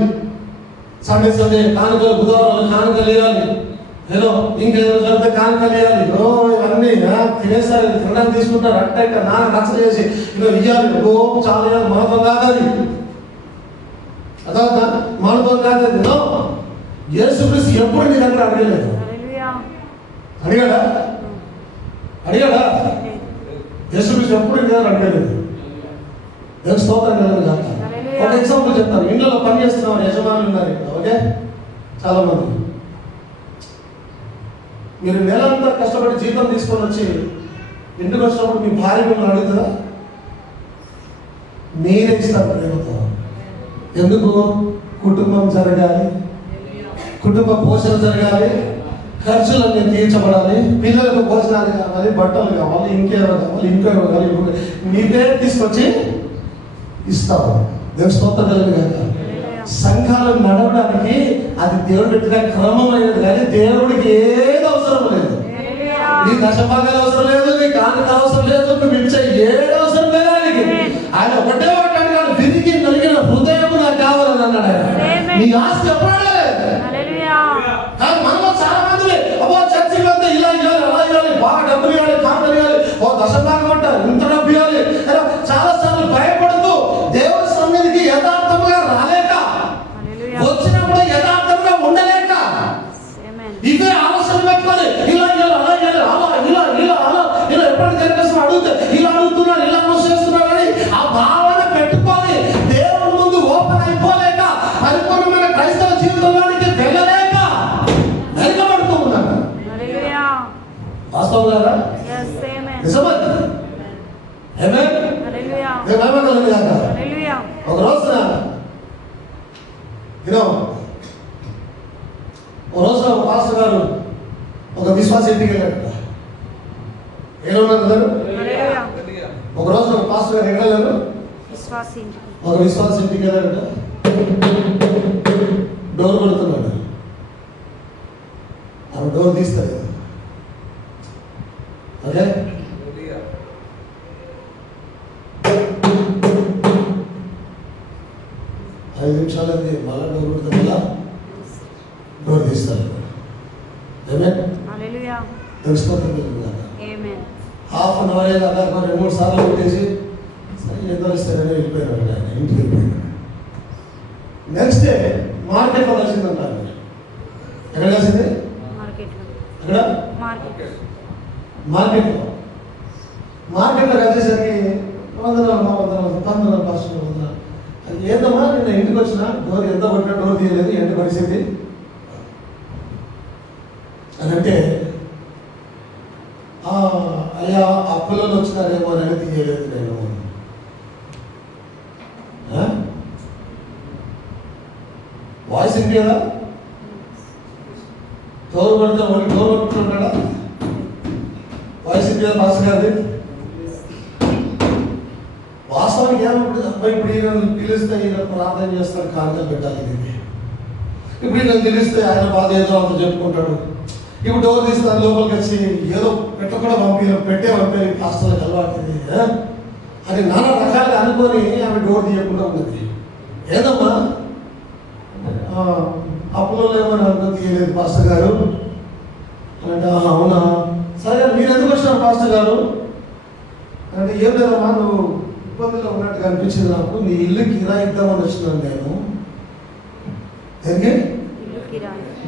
సండే కానుకలు, బుధవారం కానుకలు ఇవ్వాలి, ఏదో ఇంకేదో జరిగితే కానుకలు ఇవ్వాలి. ఇవన్నీ తినేస్తారు, తినడానికి తీసుకుంటారు. అట్ట ఇట్ట నాన్న రక్ష చేసి ఇలా ఇవ్వాలి. చాలా ఇవ్వాలి. మనతో కాదు, అదా మనతో కాదు. యేసుక్రీస్తు ఎప్పుడు నీ దగ్గర అడగలేదు. అడిగాడా? యేసుక్రీస్తు ఎప్పుడు నీ దగ్గర అడగలేదు. స్తోత్రం కలదు కాక. ఒక ఎగ్జాంపుల్ చెప్తాను. ఇంట్లో పని చేస్తున్నారు, యజమానులు ఉన్నారు. ఓకే, చాలా మంది మీరు నెలంతా కష్టపడి జీతం తీసుకొని వచ్చి ఇంటికి వచ్చినప్పుడు మీ భార్య మిమ్మల్ని అడుగుతుందా? మీరే ఇస్తారు ప్రేమతో. ఎందుకు? కుటుంబం జరగాలి, కుటుంబ పోషణ జరగాలి, ఖర్చులన్నీ తీర్చబడాలి, పిల్లలకు భోజనాలు కావాలి, బట్టలు కావాలి, ఇంకేమో కావాలి. మీరే తీసుకొచ్చి ఇస్తావు. దేవుని స్తోత్రం కలుగుగాక. సంఘాలు నడవడానికి అది దేవుడు పెట్టిన క్రమమైనది, కానీ దేవుడికి ఏది అవసరం లేదు. నీ దశభాగాలు అవసరం లేదు, నీ కానుక అవసరం లేదు, నువ్వు ఇచ్చే ఏది అవసరం లేదు ఆయనకి. ఆయన ఒకటే ఒకటి కాదు, విరిగి నలిగిన హృదయం నాకు కావాలని అన్నాడు ఆయన. నీ ఆస్తి ఎప్పుడు కానీ మనలో చాలా మంది చర్చికి వెళ్తే ఇలా ఇవ్వాలి, అలా ఇవ్వాలి, బాగా డబ్బులు ఇవ్వాలి, కానుకలు ఇవ్వాలి, దశభాగం అంటారు, ఇంత డబ్బు ఇవ్వాలి. చాలా సార్లు భయపడుతూ దేవుడి సన్నిధికి యథార్థంగా రాలేక, వచ్చినప్పుడు యథార్థంగా ఉండలేక, ఇదే ఆలోచన పెట్టుకొని ఇలా ఇవ్వాలి, అలా ఇవ్వాలి, అలా ఇలా ఇలా అలా ఇలా ఎప్పటికీ జరిగేసిన అడిగితే ఇలా అడుగుతున్నాడు, ఇలా చేస్తున్నాడు అని ఆ భావన పెట్టుకొని దేవుడి ముందు ఓపెన్ అయిపోలేక, పరిపూర్ణమైన క్రైస్తవ జీవితంలోనికి వెళ్ళలేక వెనుకబడుతూ ఉన్నాడు. వాస్తవం కదా? నిజమది. ఒక రోజున ఒక పాస్టర్ గారు ఒక విశ్వాస ఇంటికి వెళ్ళాడు. ఏమన్నారు కదా? ఒక రోజున ఒక పాస్టర్ గారు వెళ్ళారు, ఒక విశ్వాస ఇంటికి వెళ్ళాడట. డోర్ కొడుతున్నాడు, ఆమె డోర్ తీస్తారు. ఓకే, ఐదు నిమిషాలు మళ్ళా డోర్ కొడుతుంది, మళ్ళా డోర్ తీస్తారు. హాఫ్ అన్ అవర్ అలా 2-3 సార్లు కొట్టేసి సరే ఏదో ఇస్తారని వెళ్ళిపోయారు. ఆయన ఇంటికి వెళ్ళిపోయారు. నెక్స్ట్ డే మార్కెట్లో కలిసిందంటారు. ఎక్కడ కలిసింది? అక్కడ మార్కెట్లో కలిసేసరికి వందనాలు పాస్టర్ అది ఏదమ్మా నిన్న ఇంటికి వచ్చిన డోర్ ఎంత కొట్టినా డోర్ తీయలేదు, ఏంటి పరిస్థితి అని అంటే, అయ్యా అప్పులలో వచ్చినారేమో అని తీయలేదు నేను. వాయిస్ ఏంటి కదా? డోర్ కొడితే డోర్ కొట్టుకుంటాడా? వాయిస్ ఏంటి కదా పాస్టర్ గారి? వాస్తవానికి ఏమప్పుడు అబ్బాయి ఇప్పుడు ఈయన పిలిస్తే ఈయన ప్రార్థన చేస్తాడు, కానుకలు పెట్టాలి. ఇది ఇప్పుడు ఈయన తెలిస్తే ఆయన బాధ ఏదో అంత చెప్పుకుంటాడు. ఇప్పుడు డోర్ తీస్తాను, లోపలికి వచ్చి ఏదో పెట్టకుండా పెట్టే పంపేది పాస్టర్లకు అలవాటు అని నానా రకాలుగా అనుకొని ఆమె డోర్ తీయకుండా ఉన్నది. ఏదమ్మా అప్పులో ఏమని అనుకో తీయలేదు పాస్టర్ గారు అంటే, అవునా సరే మీరు ఎందుకు వచ్చినారు పాస్టర్ గారు అంటే, ఏం లేదమ్మా నువ్వు ఇబ్బందుల్లో ఉన్నట్టుగా అనిపించింది నాకు, నీ ఇల్లు కిరాయి ఇద్దామని వచ్చినాను నేను.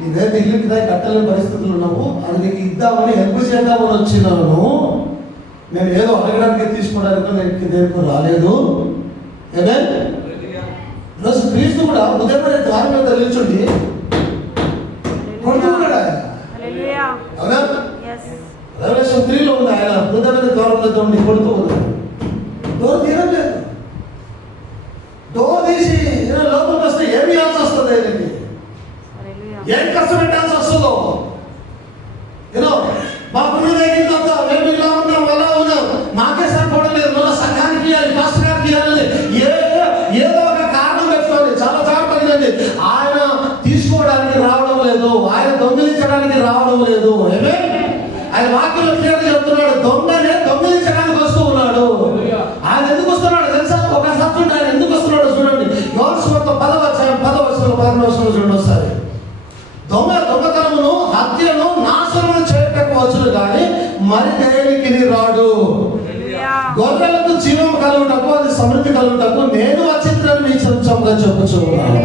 నీవేంటి ఇల్లు కిరాయి కట్టలేని పరిస్థితులు ఉన్నావు, అది నీకు ఇద్దామని హెల్ప్ చేద్దామని వచ్చినాను. నేను ఏదో అడగడానికి తీసుకోవడానికి నేను దేనికి రాలేదు. ఈరోజు క్రీస్తు కూడా ఉదయమైన ద్వారం మీద నిల్చుండి కొడుతున్నాడు ఆయన. అవునా? రెవల్యూషన్ 3లో ఉంది, ఆయన ఉదయమైన ద్వారం మీద ఉండి కొడుతూ ఉన్నాడు. డోర్ తీయడం లేదు. డోర్ తీసి లోపలికి వస్తే ఏమి ఇవ్వాల్సి వస్తుంది, ఆయనకి ఏం కష్టం పెట్టాల్సి వస్తుందో. మాకు మీదంతా మేము ఇలా ఉన్నాం అలా ఉన్నాం, మాకే సరిపోవడం లేదు, మళ్ళీ సంఘానికి ఇవ్వాలి, పాస్టర్ గారికి ఇవ్వాలని ఏదో ఒక కారణం పెట్టుకోండి. చాలా జాగ్రత్తగా ఆయన తీసుకోవడానికి రావడం లేదు, ఆయన దొంగిలించడానికి రావడం లేదు. ఆయన వాక్యంలో క్లియర్గా చెప్తున్నాడు, దొంగనే దొంగిలించడానికి వస్తూ ఉన్నాడు. ఆయన ఎందుకు వస్తున్నాడు తెలుసా? ఒక సత్యుడు ఆయన ఎందుకు వస్తున్నాడు చూడండి. యోహాను సువార్త 10వ అధ్యాయం 10వ వచనం 11వ వచనం చూడండి. మరి దేనికి రాడు. గొర్రెలకు జీవం కలుగుటకు, అది సమృద్ధి కలుగుటకు నేను వచ్చిందని మీ సంచంగా చెప్పుచున్నాను.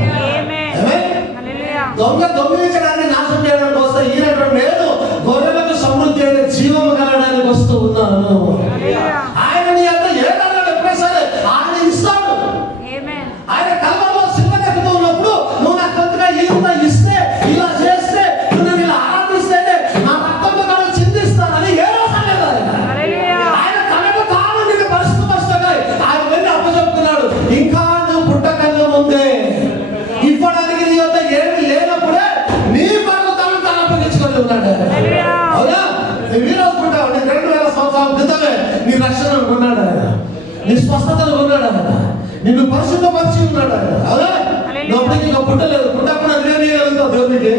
దొంగిలించడానికి, నాశనం చేయడానికి వస్తే ఈయన నేను గొర్రెలకు సమృద్ధి అయిన జీవం కలగడానికి వస్తూ ఉన్నాను. ఆయన నీ అంతా ఏదన్నా ఎప్పుడే సరే ఆయన ఇస్తాడు. ఆయన కలవలో సిద్ధకెక్కుతూ ఉన్నప్పుడు నువ్వు నాకు కొంతగా ఇంత ఇస్తే, ఇలా చేస్తే, నువ్వు ఇలా ఆరాధిస్తేనే నా రక్తంతో కనుక చిందిస్తానని ఏ రోజు లేదు. ఆయన కనుక తాను నీకు పరిశుద్ధపరుస్తాడు. ఆయన వెళ్ళి అప్పచెప్తున్నాడు, ఇంకా నువ్వు పుట్టకన్నా ముందే ఇవ్వడానికి నీ వద్ద ఏమి లేనప్పుడే నీ పనులు తను అప్పగించుకొని ఉన్నాడు. అవునా? నువ్వు ఈ రోజు పుట్టావు, నేను 2000 సంవత్సరాల క్రితమే నీ రక్షణ ఉన్నాడు ఆయన, నీ స్వస్థతలు ఉన్నాడు ఆయన, నిన్ను పరిశుద్ధపరిచి ఉన్నాడు ఆయన. అవునా? నోటికి ఇంకా పుట్టలేదు, పుట్టకుండా నువ్వేమి చేయగలుగుతావు దేవునికి?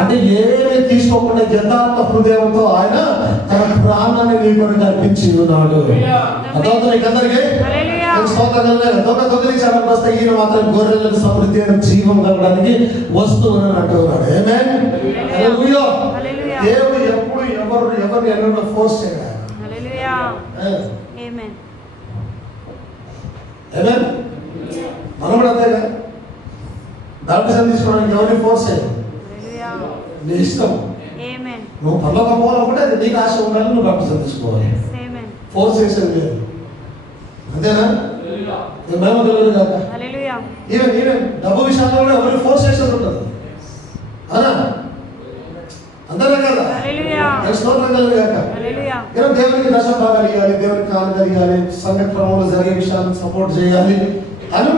అంటే ఏమీ తీసుకోకుండా యథార్థ హృదయంతో ఆయన తన ప్రాణాన్ని నీ కొరకు అర్పించి ఉన్నాడు. అదవుతుంది మీకందరికీ దొంగిలించడానికి వస్తే ఈయన మాత్రం గొర్రెలకు సమృద్ధి అయిన జీవం కలగడానికి వస్తూ ఉన్నాడు అంటున్నాడు. దేవుడు ఎప్పుడు ఎవరు ఎన్నో ఫోర్స్ చేయాలి. మనం కూడా అంతేగా, బాప్టిజం తీసుకోవడానికి ఎవరిని ఫోర్స్ చేయాలి, నీ ఇష్టం. నువ్వు పరలోకం పోవాలంటే అది నీకు ఆశ ఉండాలి, నువ్వు బాప్టిజం తీసుకోవాలి. ఫోర్స్ చేసేది లేదు. అంతేనా? మేము తెలియదు కాక ఈవెన్ డబ్బు విషయాల్లో కూడా ఎవరిని ఫోర్స్ చేసేది ఉంటుంది. అవునా? అంతేనా కదా? స్తోత్రం కలుగు కాక. దేవునికి దశ భాగాలు ఇవ్వాలి, దేవునికి కాలు కలిగాలి, సంఘ క్రమంలో జరిగే విషయాలను సపోర్ట్ చేయాలి అని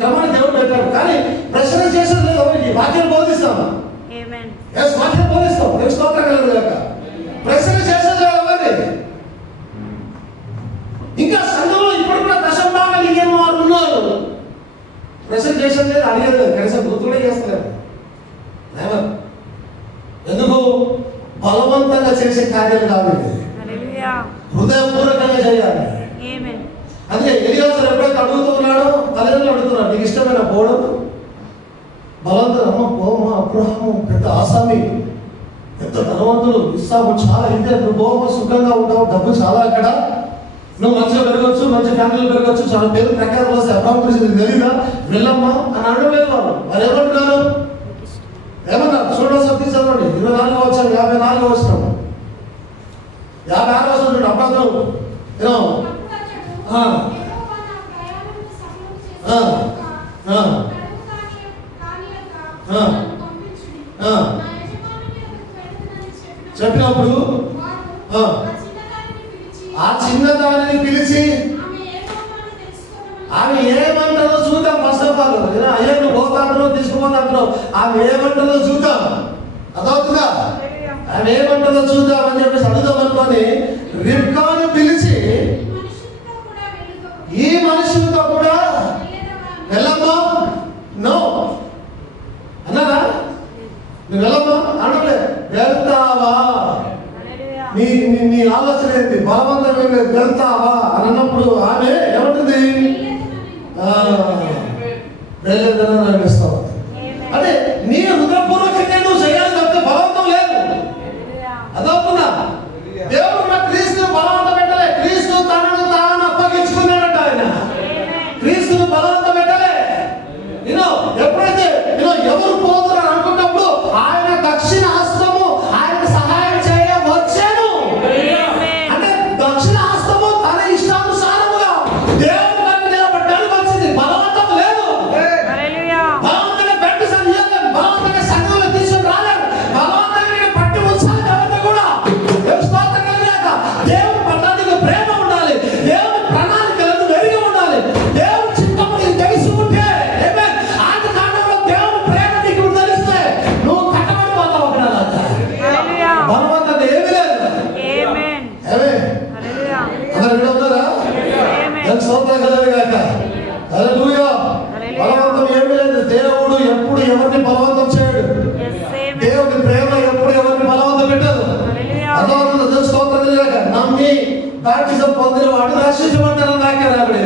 క్రమాన్ని దేవుడు పెట్టాడు. కానీ ప్రశ్న చేసేది లేదు. ఎవరికి వాక్యం బోధిస్తామా? వాక్యం బోధిస్తాం. దేవుని స్తోత్రం కలుగు కాక. ప్రశ్న చేసేది లేదు ఎవరిని. ఇంకా సంఘంలో ఇప్పుడు కూడా దశ భాగాలు ఇవ్వని వారు ఉన్నారు. ప్రశ్న చేసేది లేదు, అడిగేది లేదు, కనీసం గుర్తు కూడా చేస్తలేదు. ఎందుకు? బలవంతంగా చేసే కార్యాలు కాదు, హృదయపూర్వకంగా చేయాలి. అందుకే ఎలియాజరు ఎప్పుడైతే అడుగుతూ ఉన్నాడో తల్లిదండ్రులు అడుగుతున్నాడు, నీకు ఇష్టమైన పోవడం బలవంతం. అమ్మ పోమ అబ్రహాము పెద్ద ఆసామి, పెద్ద ధనవంతుడు, ఇస్సాకు చాలా ఇంతే, నువ్వు పోమ సుఖంగా ఉంటావు, డబ్బు చాలా అక్కడ, నువ్వు మంచిగా పెరగవచ్చు, మంచి ఫ్యామిలీలో పెరగవచ్చు, చాలా పేరు ప్రఖ్యాతులు వస్తాయి, అబ్రహాం గురించి నీకు తెలీదా, వెళ్ళమ్మా అని అడగలేదు. వాళ్ళు ఏమంటున్నారు? ఏమన్నారు? చూడండి, సత్తి చదవండి. 24 వచ్చాను, 54 వచ్చినాము, 56 వచ్చిన అబ్బాయి చెప్పినప్పుడు ఆ చిన్నదానిని పిలిచి ఆమె ఏమంటారో చూద్దాం. ఫస్ట్ ఆఫ్ ఆల్ అయ్యా నువ్వు పోతాంటారో తీసుకుపోతాంటారో ఆమె ఏమంటారో చూద్దాం. అదవుతుందా? ఆమె ఏమంటారో చూద్దాం అని చెప్పేసి అడుగుదాం అనుకోని రిబ్కాను పిలిచి, ఈ మనుషులతో కూడా వెళ్ళమ్మా నో అన్నారా? నువ్వు వెళ్ళమ్మా అనలే, వెళ్తావా? నీ ఆలోచన ఏంటి? బలవంతం ఏం లేదు, వెళ్తావా అని అన్నప్పుడు ఆమె ఏమంటుంది? వెళ్ళేదని అనిపిస్తావు. అంటే నీ హృదయపూర్వకంగా నువ్వు చేయాలి తప్పితే బలవంతం లేదు. అదవుతుందా? దేవుడు నా క్రీస్తును బలవంతం పెట్టలే, క్రీస్తు తనను తాను అప్పగించుకున్నాడట. ఆయన క్రీస్తును బలవంతం పెట్టలే. ఎప్పుడైతే ఎవరు పోతున్నారు అనుకున్నప్పుడు ఆయన దక్షిణ హస్తము ఆయన సహాయం చేయవచ్చాను. అంటే దక్షిణ హస్తము తన ఇష్టానుసారముగా దేవుడు కనుక నిలబడ్డానికి వచ్చింది, బలవంతం లేదు. బలవంతంగా పెట్టి బలవంతంగా సంఘంలో తీసుకుని రాలేదు, బలవంతంగా పట్టి ఉంచాలి. ఎవరిని కూడా దేవుడి పట్ల ప్రేమ ఉండాలి, దేవుడి ప్రణాళికలను వెరిగి ఉండాలి, దేవుడి చిత్తము నీకు తెలిసి ఉంటే ఆది కాలంలో దేవుడి ప్రేమ నీకు తెలిస్తే నువ్వు కట్టబడిపోతావు. బలవంతం ఏమీ లేదు. అందరూ విడుతున్నారా? బలవంతం ఏమీ లేదు. దేవుడు ఎప్పుడు ఎవరిని బలవంతం చేయడు. దేవుడి ప్రేమ ఎప్పుడు ఎవరిని బలవంతం పెట్టదు. అదవుతుంది. స్తోత్రం లేక నమ్మి బాప్టిజం పొందిన వాడు రక్షించబడతారు. నాకే రాబడి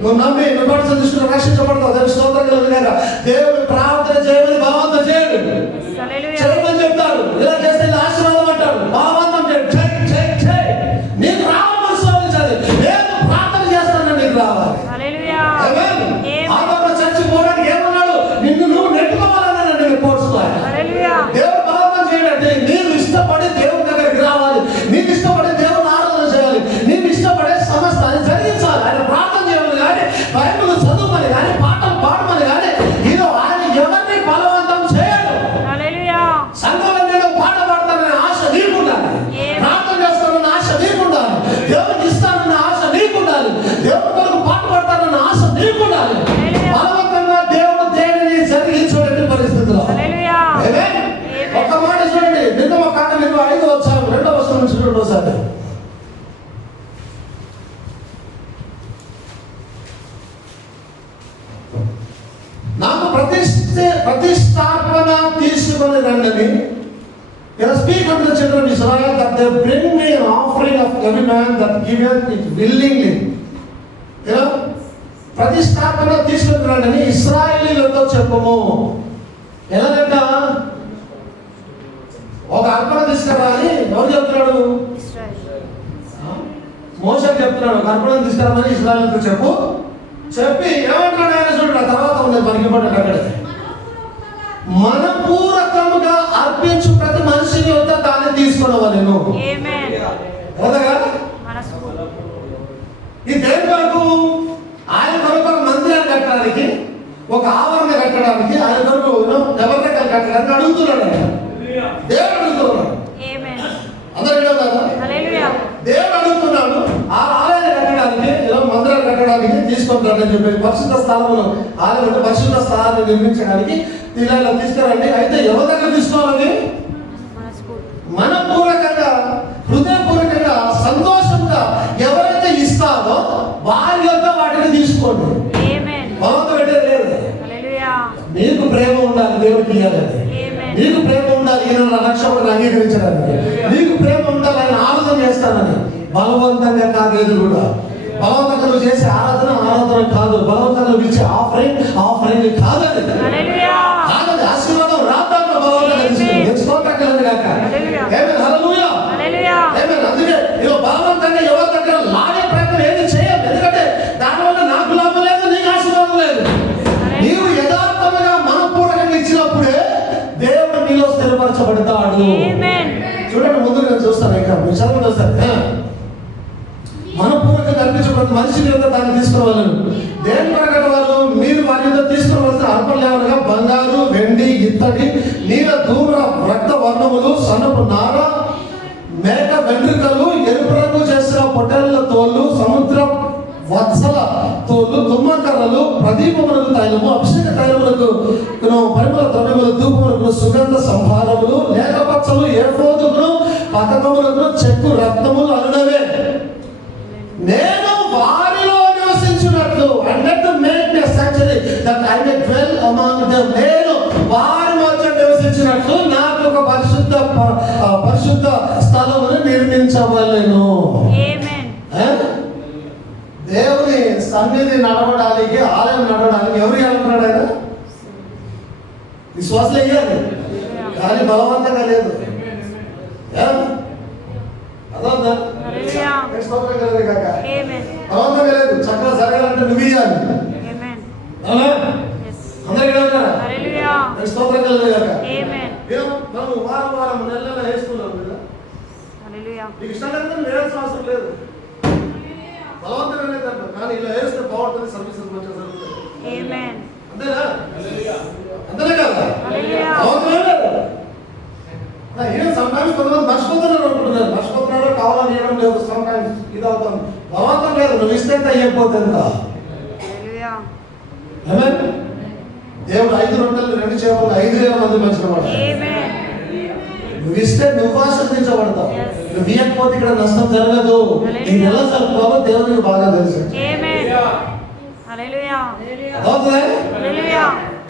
నువ్వు నమ్మి నువ్వు బాప్టిజం తీసుకుని రక్షించబడతావు. దేవుని స్తోత్రం కలుగుగాక. దేవుడు ప్రార్థన చేయమని బలవంతం చేయడు, చేయమని చెప్తాడు. ఇలా చేస్తే ఆశీర్వాదం నుంచి రెండోసారి. నాకు ప్రతిష్టాపన తీసుకొని రండి. Speak unto the children of Israel that they bring me an offering of every man that giveth it willingly. ప్రతిష్టాపన తీసుకొని రండి ఇశ్రాయేలీయులతో చెప్పము. ఎలాగంట? ఒక అర్పణ తీసుకురావాలి. ఎవరు చెప్తున్నాడు? మోషే చెప్తున్నాడు ఒక అర్పణ తీసుకురామని ఇశ్రాయేలీయులతో చెప్పి ఏమంటాడు ఆయన చూడండి. తర్వాత ఉంది మనకి పడ్డాడు అక్కడ. మనపూర్వకముగా అర్పించు ప్రతి మనిషిని వద్ద దాన్ని తీసుకునేవాళ్ళను. ఈ దేని వరకు? ఆయన కొరకు ఒక మందిరాన్ని కట్టడానికి, ఒక ఆవరణ కట్టడానికి, ఆయన కొరకు ఎవరి దగ్గర కట్టడానికి అడుగుతున్నాడు. ఆయన దేవుడు అడుగుతున్నాడు. అందరూ కదా? దేవుడు అడుగుతున్నాడు ఆ ఆలయాన్ని కట్టడానికి, మందిరాన్ని కట్టడానికి తీసుకుంటాడని చెప్పి పరిశుద్ధ స్థలమును, ఆలయం పరిశుద్ధ స్థలాన్ని నిర్మించడానికి ఇలా తీసుకురండి. అయితే ఎవరి దగ్గర తీసుకోవాలని? మనపూర్వకంగా, హృదయపూర్వకంగా, సంతోషంగా ఎవరైతే ఇస్తారో వారి యొక్క వాటిని తీసుకోండి. బలవంతం పెట్టేది లేదు. నీకు ప్రేమ ఉండాలి దేవుడికి ఇవ్వాలని. నీకు ప్రేమ ఉండాలి ఈయన నా రక్షకుడిని అంగీకరించడానికి. నీకు ప్రేమ ఉండాలి ఆయన ఆరాధన చేస్తానని. బలవంతంగా కాదు. ఏది కూడా బలవంతంగా నువ్వు చేసే ఆరాధన కాదు. బలవంతంగా నువ్వు ఇచ్చే ఆఫరింగ్ కాదని. ఆశీర్వాదం రాత్రంలో బలవంతంగా తెచ్చుకోవట్లేదు కాక. హల్లెలూయా. అందుకే బలవంతంగా ఎవరి దగ్గర లాగే ప్రయత్నం ఏది చేయాలి. ఎందుకంటే దానివల్ల నాకు లాభం లేదు, నీకు ఆశీర్వాదం లేదు. నీవు యథార్థంగా మనపూర్వకంగా ఇచ్చినప్పుడే దేవుడు నీలో స్థిరపరచబడతాడు. చూడండి, ముందు నేను చూస్తాను. ఇంకా మీరు చదవండి వస్తారు. మనపూర్వకంగా కనిపించే ప్రతి మనిషిని యొక్క దాన్ని తీసుకురావాలను. దేని ప్రకటన వాళ్ళు మీరు వారి యొక్క తీసుకురావాల్సిన అర్పణలేవనగా బంగారు, వెండి, ఇత్తడి, నీల, ధూమ్ర, రక్త వర్ణములు, సన్నపు నార, మేక వెంట్రుకలు, ఎరుపు రంగు చేసిన పొట్టేళ్ల తోళ్ళు, సముద్ర వత్సల తోళ్ళు, తుమ్మకర్రలు, ప్రదీపములకు తైలము, అభిషేక తైలములకు పరిమళ ద్రవ్యములు, ధూపములకు సుగంధ సంభారములు, లేఖపచ్చలు, ఏఫోదులను, పతకములకు, చెక్కు రత్నములు అనునవే. నేను వారిలో నివసించినట్లు నేను వారి మధ్య నివసించినట్లు నాకు ఒక పరిశుద్ధ స్థలమును నిర్మించవలెను. దేవుని సన్నిధి నడవడానికి, ఆలయం నడవడానికి ఎవరు అనుకున్నాడు? ఆయన విశ్వాసం అయ్యారు కానీ బలవంతంగా లేదు. బలవంతంగా లేదు. చక్కగా జరగాలంటే నువ్వు ఇయ్యాలి. అందరికీ స్తోత్రం కలుగుగాక. మనం వారం నెల వేసుకున్నాం కదా. నీకు ఇష్టం లేదని వేయాల్సిన అవసరం లేదు. బలవంతంగా లేదంట కానీ ఇలా వేస్తే బాగుంటుంది. సర్వీసెస్ మంచిగా జరుగుతుంది. అంతేనా? అంతేనే కదా? సమ్టైమ్స్ కొంతమంది మర్చిపోతున్నారు అనుకుంటున్నారు. మర్చిపోతున్నారో కావాలని చేయడం లేదు. సమ్టైమ్స్ ఇది అవుతాం. బలవంతం లేదు. నువ్వు ఇస్తే ఎంత అయిపోతే ఎంత. దేవుడు 5 రొట్టెలు 2 చేపలు 5,000 మంది పంచినవాడు. నువ్వు ఇస్తే నువ్వు ఆశీర్వదించబడతావు. నువ్వు ఇవ్వకపోతే ఇక్కడ నష్టం జరగదు. నీకు ఎలా జరుగుతావో దేవునికి బాగా తెలుసు.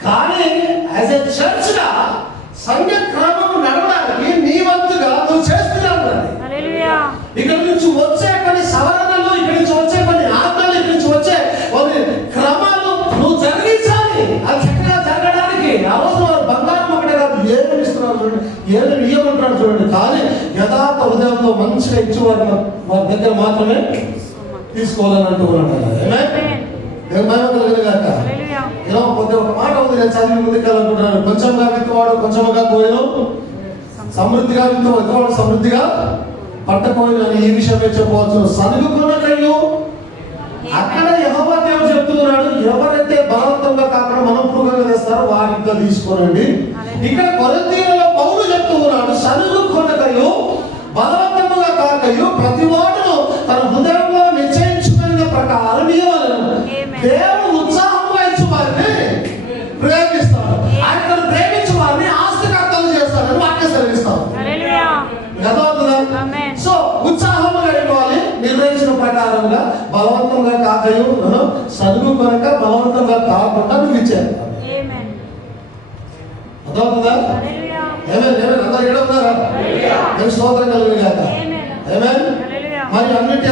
కానీ యాజ్ ఎ చర్చ్ గా సంఘ క్రమం నడవడానికి నీ వంతుగా నువ్వు చేస్తున్నావు. ఇక్కడ నుంచి వచ్చే కొన్ని సవరణలు, ఇక్కడ నుంచి వచ్చే కొన్ని ఆజ్ఞలు, ఇక్కడ నుంచి వచ్చే కొన్ని క్రమాలు నువ్వు జరిగించాలి. అది చక్కగా జరగడానికి ఆ రోజు వారు బంగారం ఒకటే కాదు ఏమేమి ఇస్తున్నారు చూడండి, ఏమేమి ఇవ్వమంటున్నారు చూడండి. కానీ యథార్థ హృదయంతో మంచిగా ఇచ్చి వారి దగ్గర మాత్రమే తీసుకోవాలని అంటున్నాడు. పోతే ఒక మాట ఉంది, నేను చదివి ముందుకెళ్ళాలనుకుంటున్నాను. కొంచెంగా విత్తవాడు కొంచెంగా కోయను, సమృద్ధిగా విత్తవాడు సమృద్ధిగా పట్టకోయను అని ఈ విషయమే చెప్పవచ్చు. సనుగుకున్నకయ్యు అక్కడ యెహోవా దేవుడు చెప్తున్నాడు, ఎవరైతే బలవంతంగా కాకుండా మనపూర్వకంగా చేస్తారో వారితో తీసుకోనండి. ఇక్కడ కొరింథీయులలో పౌలు చెప్తూ ఉన్నాడు, సనుగుకున్నకయ్యు బలవంతముగా కాకయు ప్రతి వాడును తన హృదయంలో నిశ్చయించుకున్న ప్రకారం ఇవ్వాలను. దేవుడు ఉత్సాహంగా ఇచ్చి వారిని ప్రేమిస్తాడు. ఆయన ప్రేమించి వారిని ఆస్తికర్తలు చేస్తాడని వాక్యం సెలవిస్తాడు. సో బలవంతంగా కాకయు చదువు కొనక బలవంతంగా కాకుండా నువ్వు ఇచ్చారు. అర్థమవుతుందా? అందరూ ఏడున్నారా? స్తోత్రం కలుగును గాక. మరి అన్నిటి